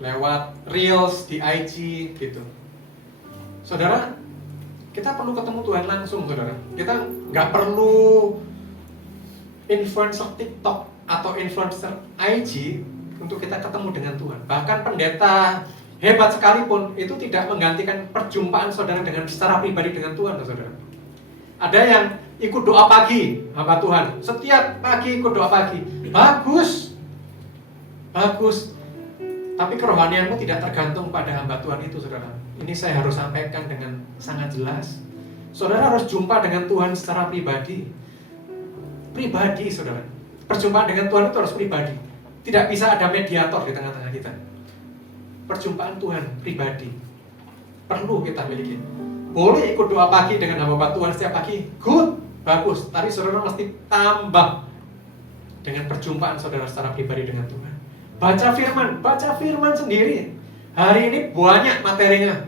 lewat reels di IG gitu. Saudara, kita perlu ketemu Tuhan langsung, saudara. Kita nggak perlu influencer TikTok atau influencer IG untuk kita ketemu dengan Tuhan. Bahkan pendeta hebat sekalipun itu tidak menggantikan perjumpaan saudara dengan secara pribadi dengan Tuhan, saudara. Ada yang ikut doa pagi, hamba Tuhan. Setiap pagi ikut doa pagi. Bagus. Bagus. Tapi kerohanianmu tidak tergantung pada hamba Tuhan itu, saudara. Ini saya harus sampaikan dengan sangat jelas. Saudara harus jumpa dengan Tuhan secara pribadi. Pribadi, saudara. Perjumpaan dengan Tuhan itu harus pribadi. Tidak bisa ada mediator di tengah-tengah kita. Perjumpaan Tuhan pribadi perlu kita miliki. Boleh ikut doa pagi dengan hamba Tuhan setiap pagi, good, bagus. Tapi saudara mesti tambah dengan perjumpaan saudara secara pribadi dengan Tuhan. Baca firman sendiri. Hari ini banyak materinya.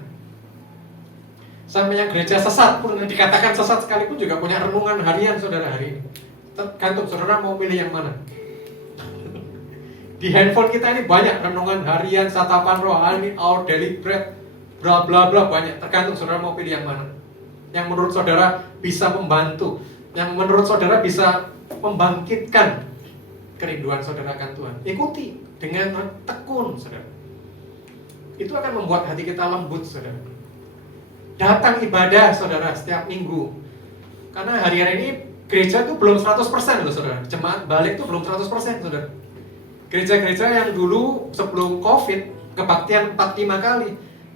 Sampai yang gereja sesat pun, yang dikatakan sesat sekalipun juga punya renungan harian saudara hari ini. Tergantung saudara mau pilih yang mana. Di handphone kita ini banyak renungan harian, satapan rohani, our daily bread, bla bla bla, banyak. Tergantung saudara mau pilih yang mana. Yang menurut saudara bisa membantu, yang menurut saudara bisa membangkitkan kerinduan saudara akan Tuhan. Ikuti dengan tekun saudara. Itu akan membuat hati kita lembut saudara. Datang ibadah saudara setiap minggu. Karena hari-hari ini gereja itu belum 100% loh saudara. Jemaat balik itu belum 100% saudara. Gereja-gereja yang dulu sebelum COVID kebaktian 45 kali,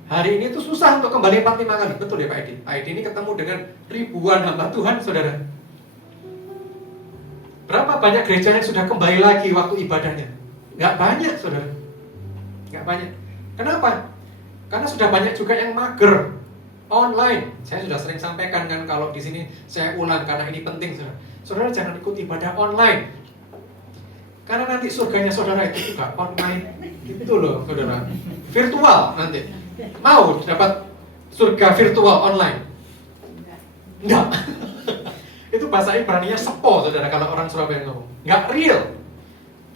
hari ini tuh susah untuk kembali 45 kali. Betul ya Pak Edi? Pak Edi ini ketemu dengan ribuan hamba Tuhan saudara. Berapa banyak gereja yang sudah kembali lagi waktu ibadahnya? Nggak banyak saudara. Nggak banyak. Kenapa? Karena sudah banyak juga yang mager online. Saya sudah sering sampaikan kan, kalau di sini saya ulang karena ini penting saudara. Saudara jangan ikut ibadah online. Karena nanti surganya saudara itu juga online. Itu loh saudara. Virtual nanti. Mau dapat surga virtual online? Enggak. Itu bahasa Ibraninya sepo saudara kalau orang Surabaya ngomong. Enggak real.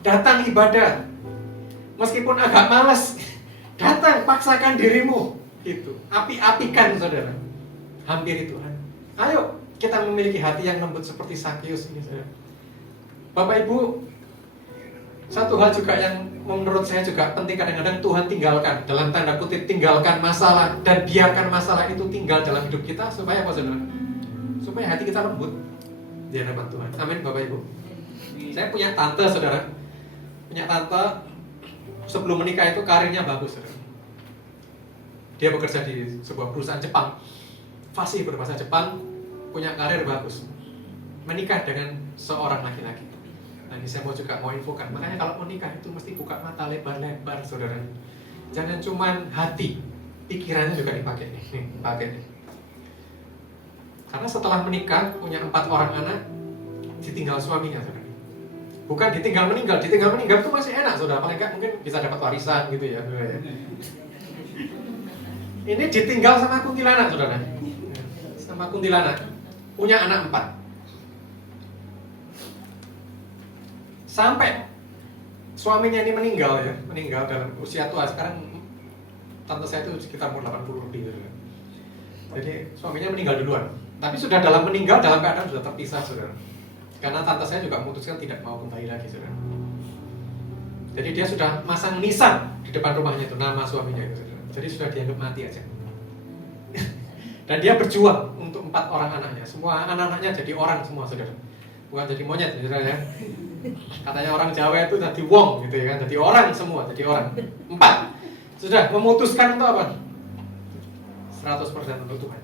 Datang ibadah. Meskipun agak malas, datang, paksakan dirimu. Gitu. Api-apikan saudara. Hampiri Tuhan. Ayo kita memiliki hati yang lembut seperti Sakius ini saudara. Bapak Ibu, satu hal juga yang menurut saya juga penting, kadang-kadang Tuhan tinggalkan, dalam tanda kutip tinggalkan masalah, dan biarkan masalah itu tinggal dalam hidup kita. Supaya apa saudara? Supaya hati kita lembut di hadapan Tuhan. Amin Bapak Ibu. Saya punya tante saudara. Punya tante, sebelum menikah itu karirnya bagus saudara. Dia bekerja di sebuah perusahaan Jepang, fasih berbahasa Jepang, punya karir bagus. Menikah dengan seorang laki-laki. Nah ini saya juga mau infokan. Makanya kalau mau nikah itu mesti buka mata lebar-lebar saudara. Jangan cuman hati, pikirannya juga dipakai nih, pakai nih. Karena setelah menikah punya 4 orang anak, ditinggal suaminya saudara. Bukan ditinggal meninggal itu masih enak saudara. Paling nggak mungkin bisa dapat warisan gitu ya. Ini ditinggal sama kuntilanak saudara. Sama kuntilanak. Punya anak 4. Sampai suaminya ini meninggal dalam usia tua. Sekarang tante saya itu sekitar umur 80 lebih. Jadi suaminya meninggal duluan. Tapi sudah dalam meninggal dalam keadaan sudah terpisah saudara. Karena tante saya juga memutuskan tidak mau kembali lagi saudara. Jadi dia sudah masang nisan di depan rumahnya itu, nama suaminya itu saudara. Jadi sudah dianggap mati aja. Dan dia berjuang untuk 4 orang anaknya. Semua anak-anaknya jadi orang semua saudara. Bukan jadi monyet saudara ya. Katanya orang Jawa itu jadi wong gitu ya kan, jadi orang semua, jadi orang. 4. Sudah memutuskan untuk apa? 100% untuk Tuhan.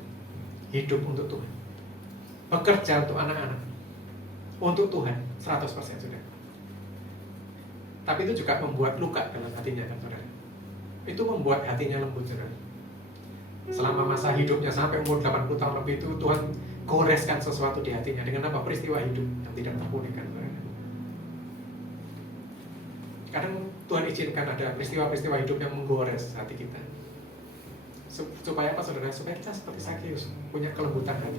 Hidup untuk Tuhan. Bekerja untuk anak-anak. Untuk Tuhan 100% sudah. Tapi itu juga membuat luka dalam hatinya kan saudara. Itu membuat hatinya lembut saudara. Selama masa hidupnya sampai umur 80 tahun lebih itu Tuhan goreskan sesuatu di hatinya. Dengan apa? Peristiwa hidup yang tidak terpulihkan. Kadang Tuhan izinkan ada peristiwa-peristiwa hidup yang menggores hati kita. Supaya apa saudara? Supaya kita seperti Sakius, punya kelembutan hati.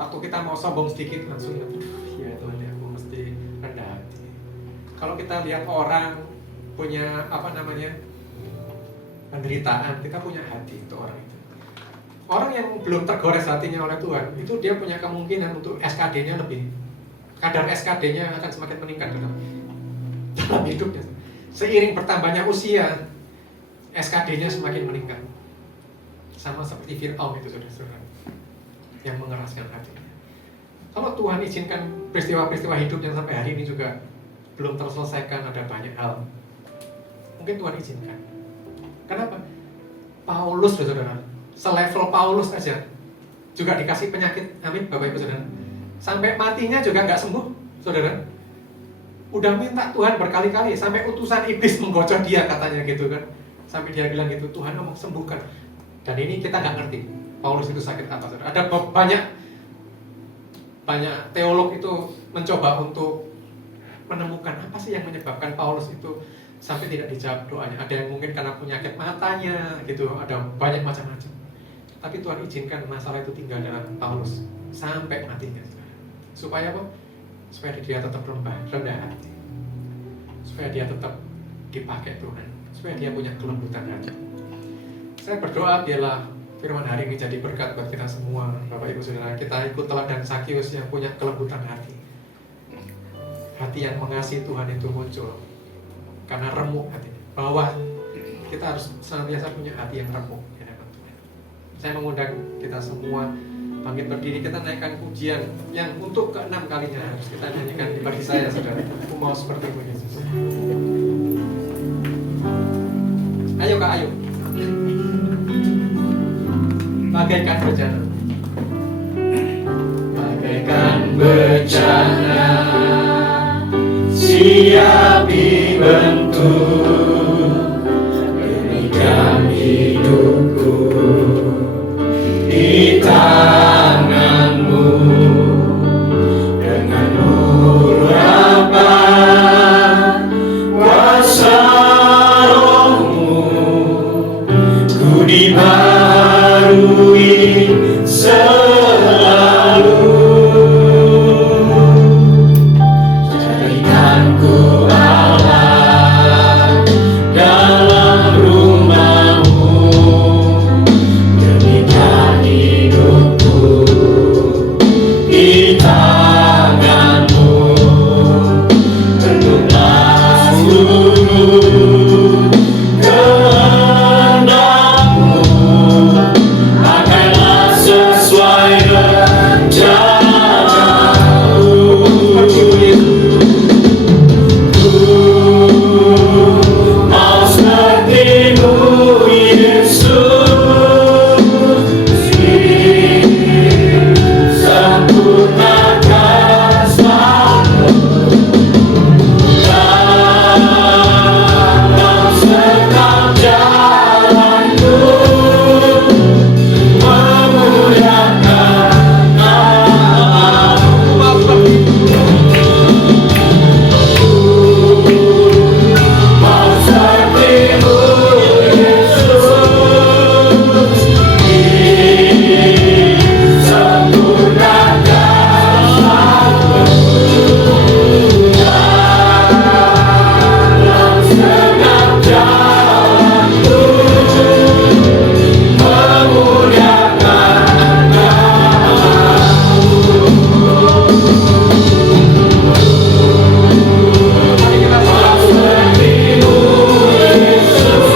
Waktu kita mau sombong sedikit langsung ya Tuhan ya, aku mesti rendah hati. Kalau kita lihat orang punya penderitaan, kita punya hati untuk orang itu. Orang yang belum tergores hatinya oleh Tuhan, itu dia punya kemungkinan untuk SKD-nya lebih, kadar SKD-nya akan semakin meningkat dalam hidupnya. Seiring bertambahnya usia, SKD-nya semakin meningkat. Sama seperti Fir'aun itu saudara-saudara, yang mengeraskan hatinya. Kalau Tuhan izinkan peristiwa-peristiwa hidup yang sampai hari ini juga belum terselesaikan, ada banyak hal, mungkin Tuhan izinkan. Kenapa? Paulus saudara, selevel Paulus aja juga dikasih penyakit, amin Bapak Ibu saudara. Sampai matinya juga nggak sembuh saudara. udah minta Tuhan berkali-kali, sampai utusan iblis menggocok dia katanya gitu kan. Sampai dia bilang gitu, Tuhan ngomong sembuhkan. Dan ini kita nggak ngerti Paulus itu sakit apa. Ada banyak teolog itu mencoba untuk menemukan apa sih yang menyebabkan Paulus itu sampai tidak dijawab doanya. Ada yang mungkin karena penyakit matanya gitu, ada banyak macam-macam. Tapi Tuhan izinkan masalah itu tinggal dalam Paulus sampai matinya. Supaya apa? Supaya dia tetap rendah hati. Supaya dia tetap dipakai Tuhan. Supaya dia punya kelembutan hati. Saya berdoa biarlah firman hari ini jadi berkat buat kita semua, Bapak Ibu Saudara. Kita ikut teladan Sakius yang punya kelembutan hati. Hati yang mengasihi Tuhan itu muncul karena remuk hati. Bahwa kita harus senantiasa punya hati yang remuk di hadapan Tuhan. Saya mengundang kita semua bangkit berdiri, kita naikkan pujian yang untuk ke-6 kalinya harus kita nyanyikan. Bagi saya, saudara, aku mau seperti itu, Yesus. Ayo Kak, ayo. Bagaikan bejana. Bagaikan bejana, siap dibentuk demikian hidupku di tanganmu dengan urapan kuasa rohmu ku dibaharui selalu. Jadikanku Allah dalam rumahmu, demikian hidupku di tanganmu, penuhlah seluruh kehendakmu, pakailah sesuai rencanamu. Mau sepertimu Yesus, sempurnakan selalu dalam setiap jalanku, memuliakan namamu. Mau sepertimu Yesus, sempurnakan selalu dalam setiap jalanku, memuliakan namamu. Mau sepertimu Yesus,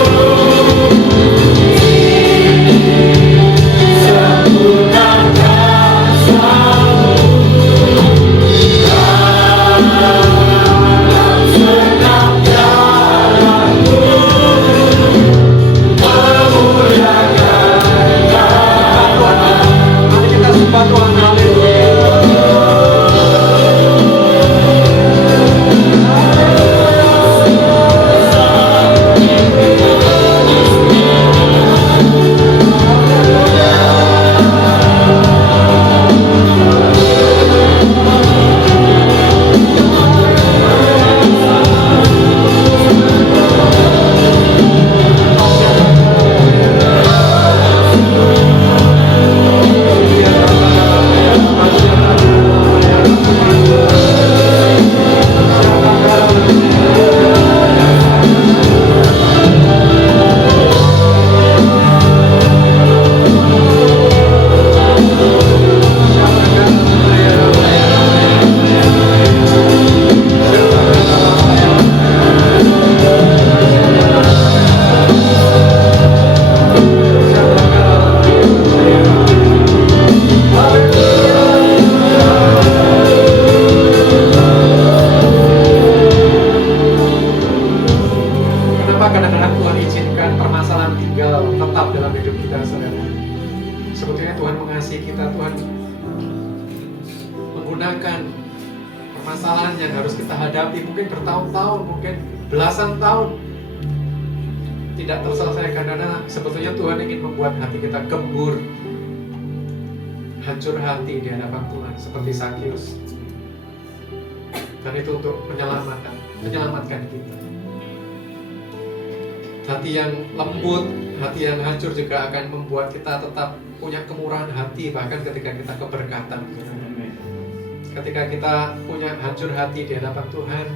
sempurnakan selalu dalam setiap jalanku, memuliakan namamu. Mari kita sembah Tuhan. Kenapa kadang-kadang Tuhan izinkan permasalahan tinggal tetap dalam hidup kita, saudara? Sebetulnya Tuhan mengasihi kita. Tuhan menggunakan permasalahan yang harus kita hadapi mungkin bertahun-tahun, mungkin belasan tahun tidak terselesaikan, karena sebetulnya Tuhan ingin membuat hati kita gembur, hancur hati di hadapan Tuhan seperti Sakyus. Dan itu untuk menyelamatkan kita. Hati yang lembut, hati yang hancur juga akan membuat kita tetap punya kemurahan hati bahkan ketika kita keberkatan. Ketika kita punya hancur hati di hadapan Tuhan,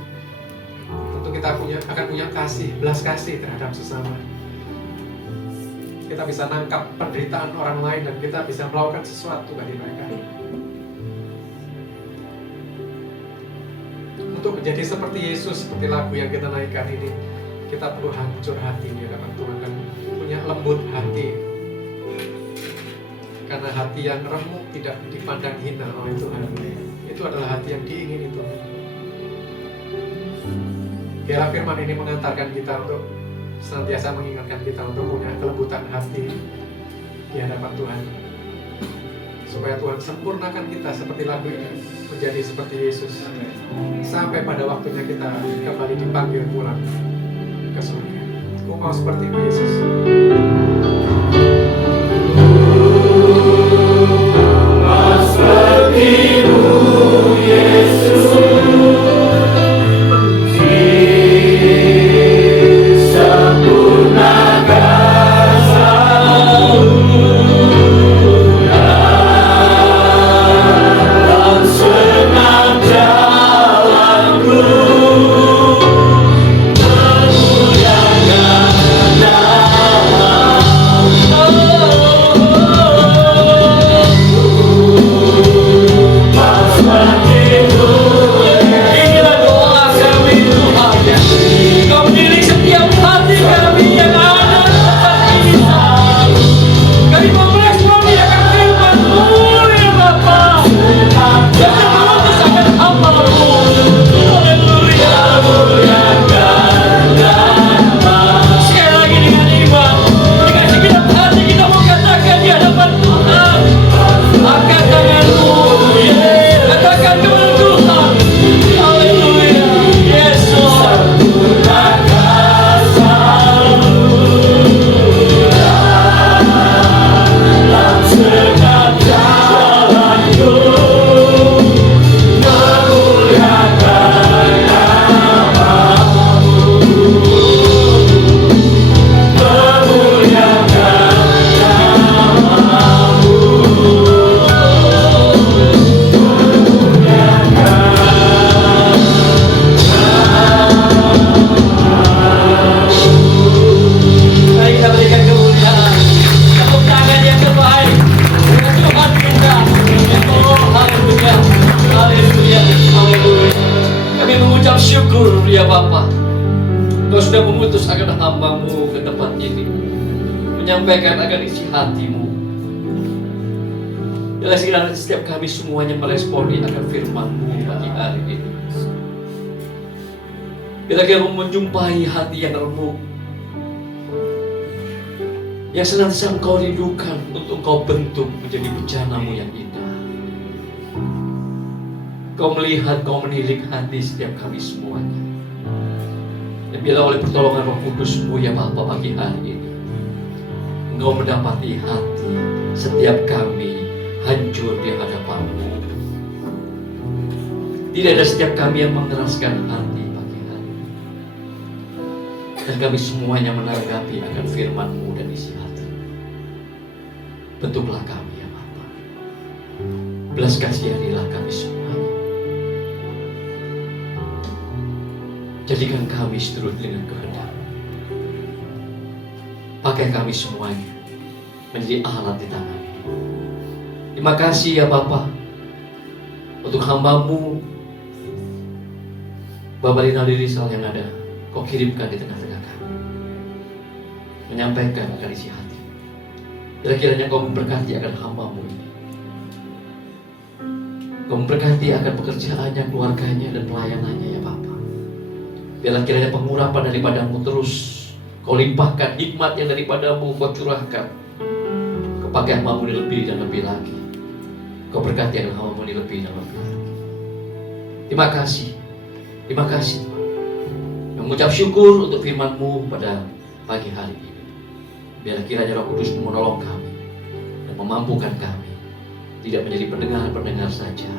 tentu kita akan punya kasih, belas kasih terhadap sesama. Kita bisa nangkap penderitaan orang lain dan kita bisa melakukan sesuatu bagi mereka. Untuk menjadi seperti Yesus, seperti lagu yang kita naikkan ini, kita perlu hancur hati di hadapan Tuhan dan punya lembut hati. Karena hati yang remuk tidak dipandang hina oleh Tuhan. Itu adalah hati yang diingini Tuhan. Biarlah firman ini mengantarkan kita untuk senantiasa mengingatkan kita untuk punya kelembutan hati di hadapan Tuhan, supaya Tuhan sempurnakan kita seperti lagu ini, menjadi seperti Yesus, sampai pada waktunya kita kembali dipanggil pulang ke surga. Aku mau seperti Yesus. Menyampaikan akan isi hatimu. Bila sekiranya setiap kami semuanya meresponi akan firman-Mu pagi hari ini. Bila kami menjumpai hati yang remuk, yang senantiasa Engkau rindukan untuk Engkau bentuk menjadi bejana-Mu yang indah. Kau melihat, Kau menilik hati setiap kami semuanya. Dan bila oleh pertolongan Roh Kudus-Mu ya Bapa pagi hari ini, Engkau mendapati hati setiap kami hancur di hadapan-Mu. Tidak ada setiap kami yang mengeraskan hati pagi hari. Dan kami semuanya menanggapi akan firman-Mu dan isi hati. Bentuklah kami ya Bapa. Belas kasihanilah kami semuanya. Jadikan kami seturut dengan kehendak. Pakai kami semuanya menjadi alat di tangan. Terima kasih ya Bapa untuk hamba-Mu Bapak Rinaldi Rizal yang ada, Kau kirimkan di tengah-tengah kami, menyampaikan akan isi hati. Kira-kiranya Kau memberkati akan hamba-Mu ini. Kau memberkati akan pekerjaannya, keluarganya, dan pelayanannya ya Bapa. Biarlah kiranya pengurapan daripada-Mu terus Kau limpahkan, hikmat yang daripada-Mu Kau curahkan kepada hamba-Mu ini lebih dan lebih lagi. Kau berkati akan hamba-Mu ini lebih dan lebih lagi. Terima kasih. Terima kasih Tuhan. Mengucap syukur untuk firman-Mu pada pagi hari ini. Biar kiranya Roh Kudus menolong kami dan memampukan kami tidak menjadi pendengar-pendengar saja,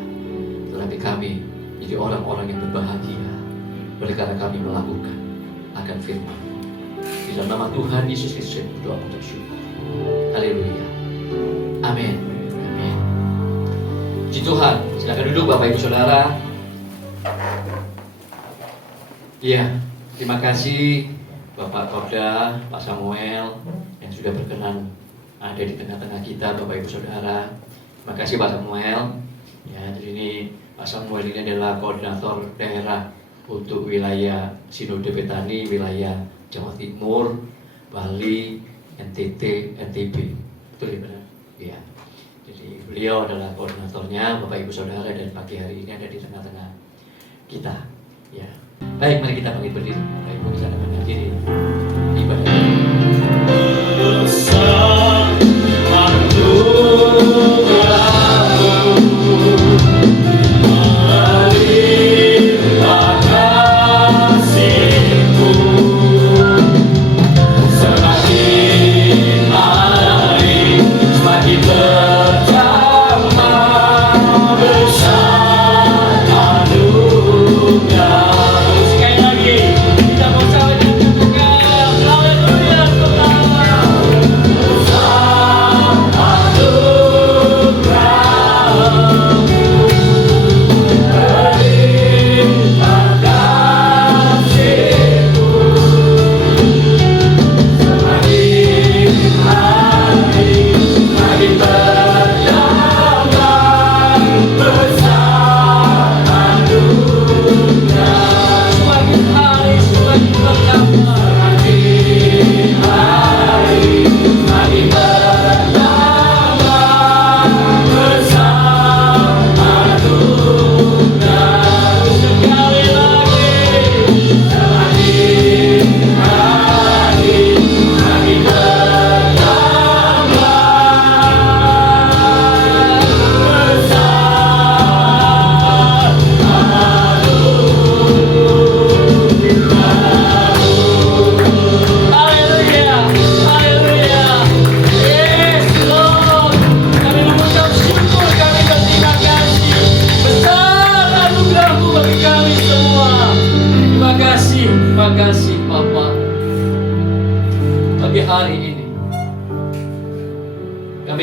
tetapi kami menjadi orang-orang yang berbahagia oleh karena kami melakukan akan firman. Di dalam nama Tuhan Yesus Kristus yang berdoa mengucap syukur. Haleluya. Amin. Amin. Puji Tuhan. Silakan duduk Bapak Ibu Saudara. Ya, terima kasih Bapak Kopda, Pak Samuel yang sudah berkenan ada di tengah-tengah kita, Bapak Ibu Saudara. Terima kasih Pak Samuel. Ya, jadi ini Pak Samuel ini adalah koordinator daerah untuk wilayah Sinode Betani, wilayah Jawa Timur, Bali, NTT, NTB. Betul ya benar? Ya. Jadi beliau adalah koordinatornya, Bapak Ibu Saudara, dan pagi hari ini ada di tengah-tengah kita. Ya. Baik, mari kita bangkit berdiri. Bapak Ibu bisa menghadiri ibadah.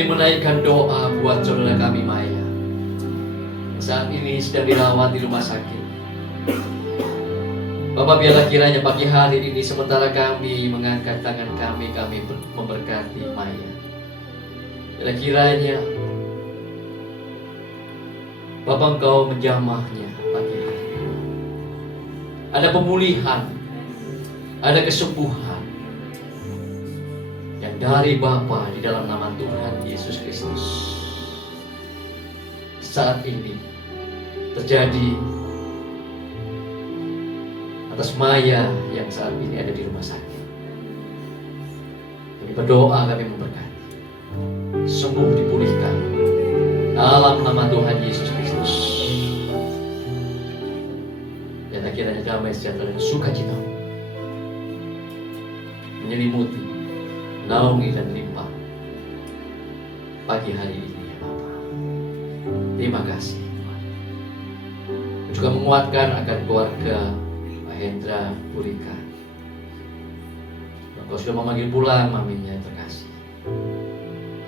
Menaikkan doa buat saudara kami Maya. Saat ini sedang dirawat di rumah sakit. Bapak, biarlah kiranya pagi hari ini sementara kami mengangkat tangan kami memberkati Maya. Biarlah kiranya Bapak Engkau menjamahnya pagi hari. Ada pemulihan, ada kesembuhan dari Bapa di dalam nama Tuhan Yesus Kristus. Saat ini terjadi atas Maya yang saat ini ada di rumah sakit. Kami berdoa, kami memberkati, sembuh dipulihkan dalam nama Tuhan Yesus Kristus. Dan kiranya damai sejahtera dan sukacita menyelimuti, naungi dan limpah pagi hari ini ya Bapa. Terima kasih Tuhan. Juga menguatkan akan keluarga Pak Hendra Purika. Engkau sudah memanggil pulang maminya, terkasih.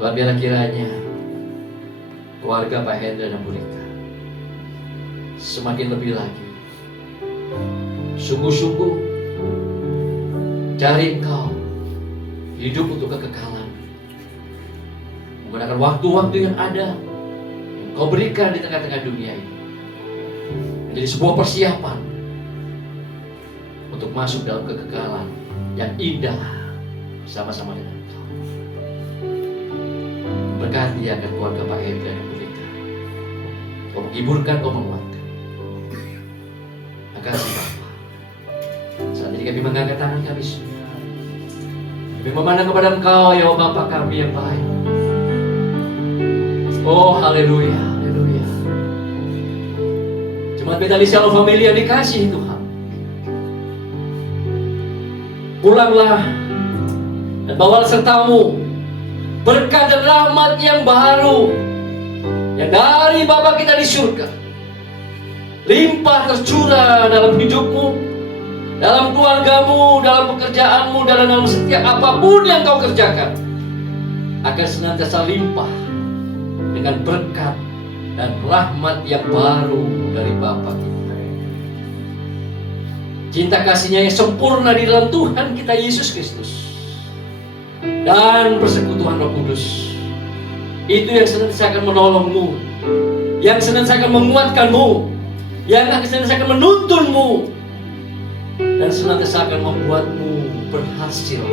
Tuhan, biarlah kiranya keluarga Pak Hendra dan Purika semakin lebih lagi sungguh-sungguh cari Engkau, hidup untuk kekekalan, menggunakan waktu-waktu yang ada yang Kau berikan di tengah-tengah dunia ini menjadi sebuah persiapan untuk masuk dalam kekekalan yang indah bersama-sama dengan Kau. Berkati akan keluarga Pak Hendra dan Purika. Kau menghiburkan, Kau menguatkan. Terima kasih Bapa. Saat ini kami mengangkat tangan kami semua. Kami memandang kepada Engkau ya Bapa kami yang baik. Oh haleluya, haleluya. Jemaat Bethany Shalom Family yang dikasihi Tuhan, pulanglah dan bawa sertamu berkat dan rahmat yang baru yang dari Bapa kita di surga limpah tercurah dalam hidupmu, dalam keluargamu, dalam pekerjaanmu, dalam setiap apapun yang kau kerjakan, akan senantiasa limpah dengan berkat dan rahmat yang baru dari Bapa kita. Cinta kasihnya yang sempurna di dalam Tuhan kita Yesus Kristus dan persekutuan Roh Kudus itu yang senantiasa akan menolongmu, yang senantiasa akan menguatkanmu, yang senantiasa akan menuntunmu, dan senantiasa akan membuatmu berhasil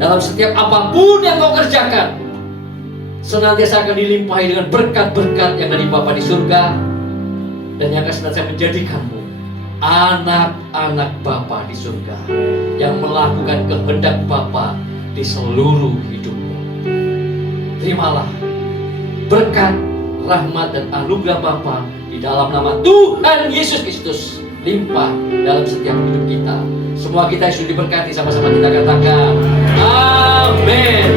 dalam setiap apapun yang kau kerjakan. Senantiasa akan dilimpahi dengan berkat-berkat yang dari Bapa di surga, dan yang akan senantiasa menjadikanmu anak-anak Bapa di surga yang melakukan kehendak Bapa di seluruh hidupmu. Terimalah berkat, rahmat, dan anugerah Bapa di dalam nama Tuhan Yesus Kristus limpah dalam setiap hidup kita. Semua kita sudah diberkati, sama-sama kita katakan amin.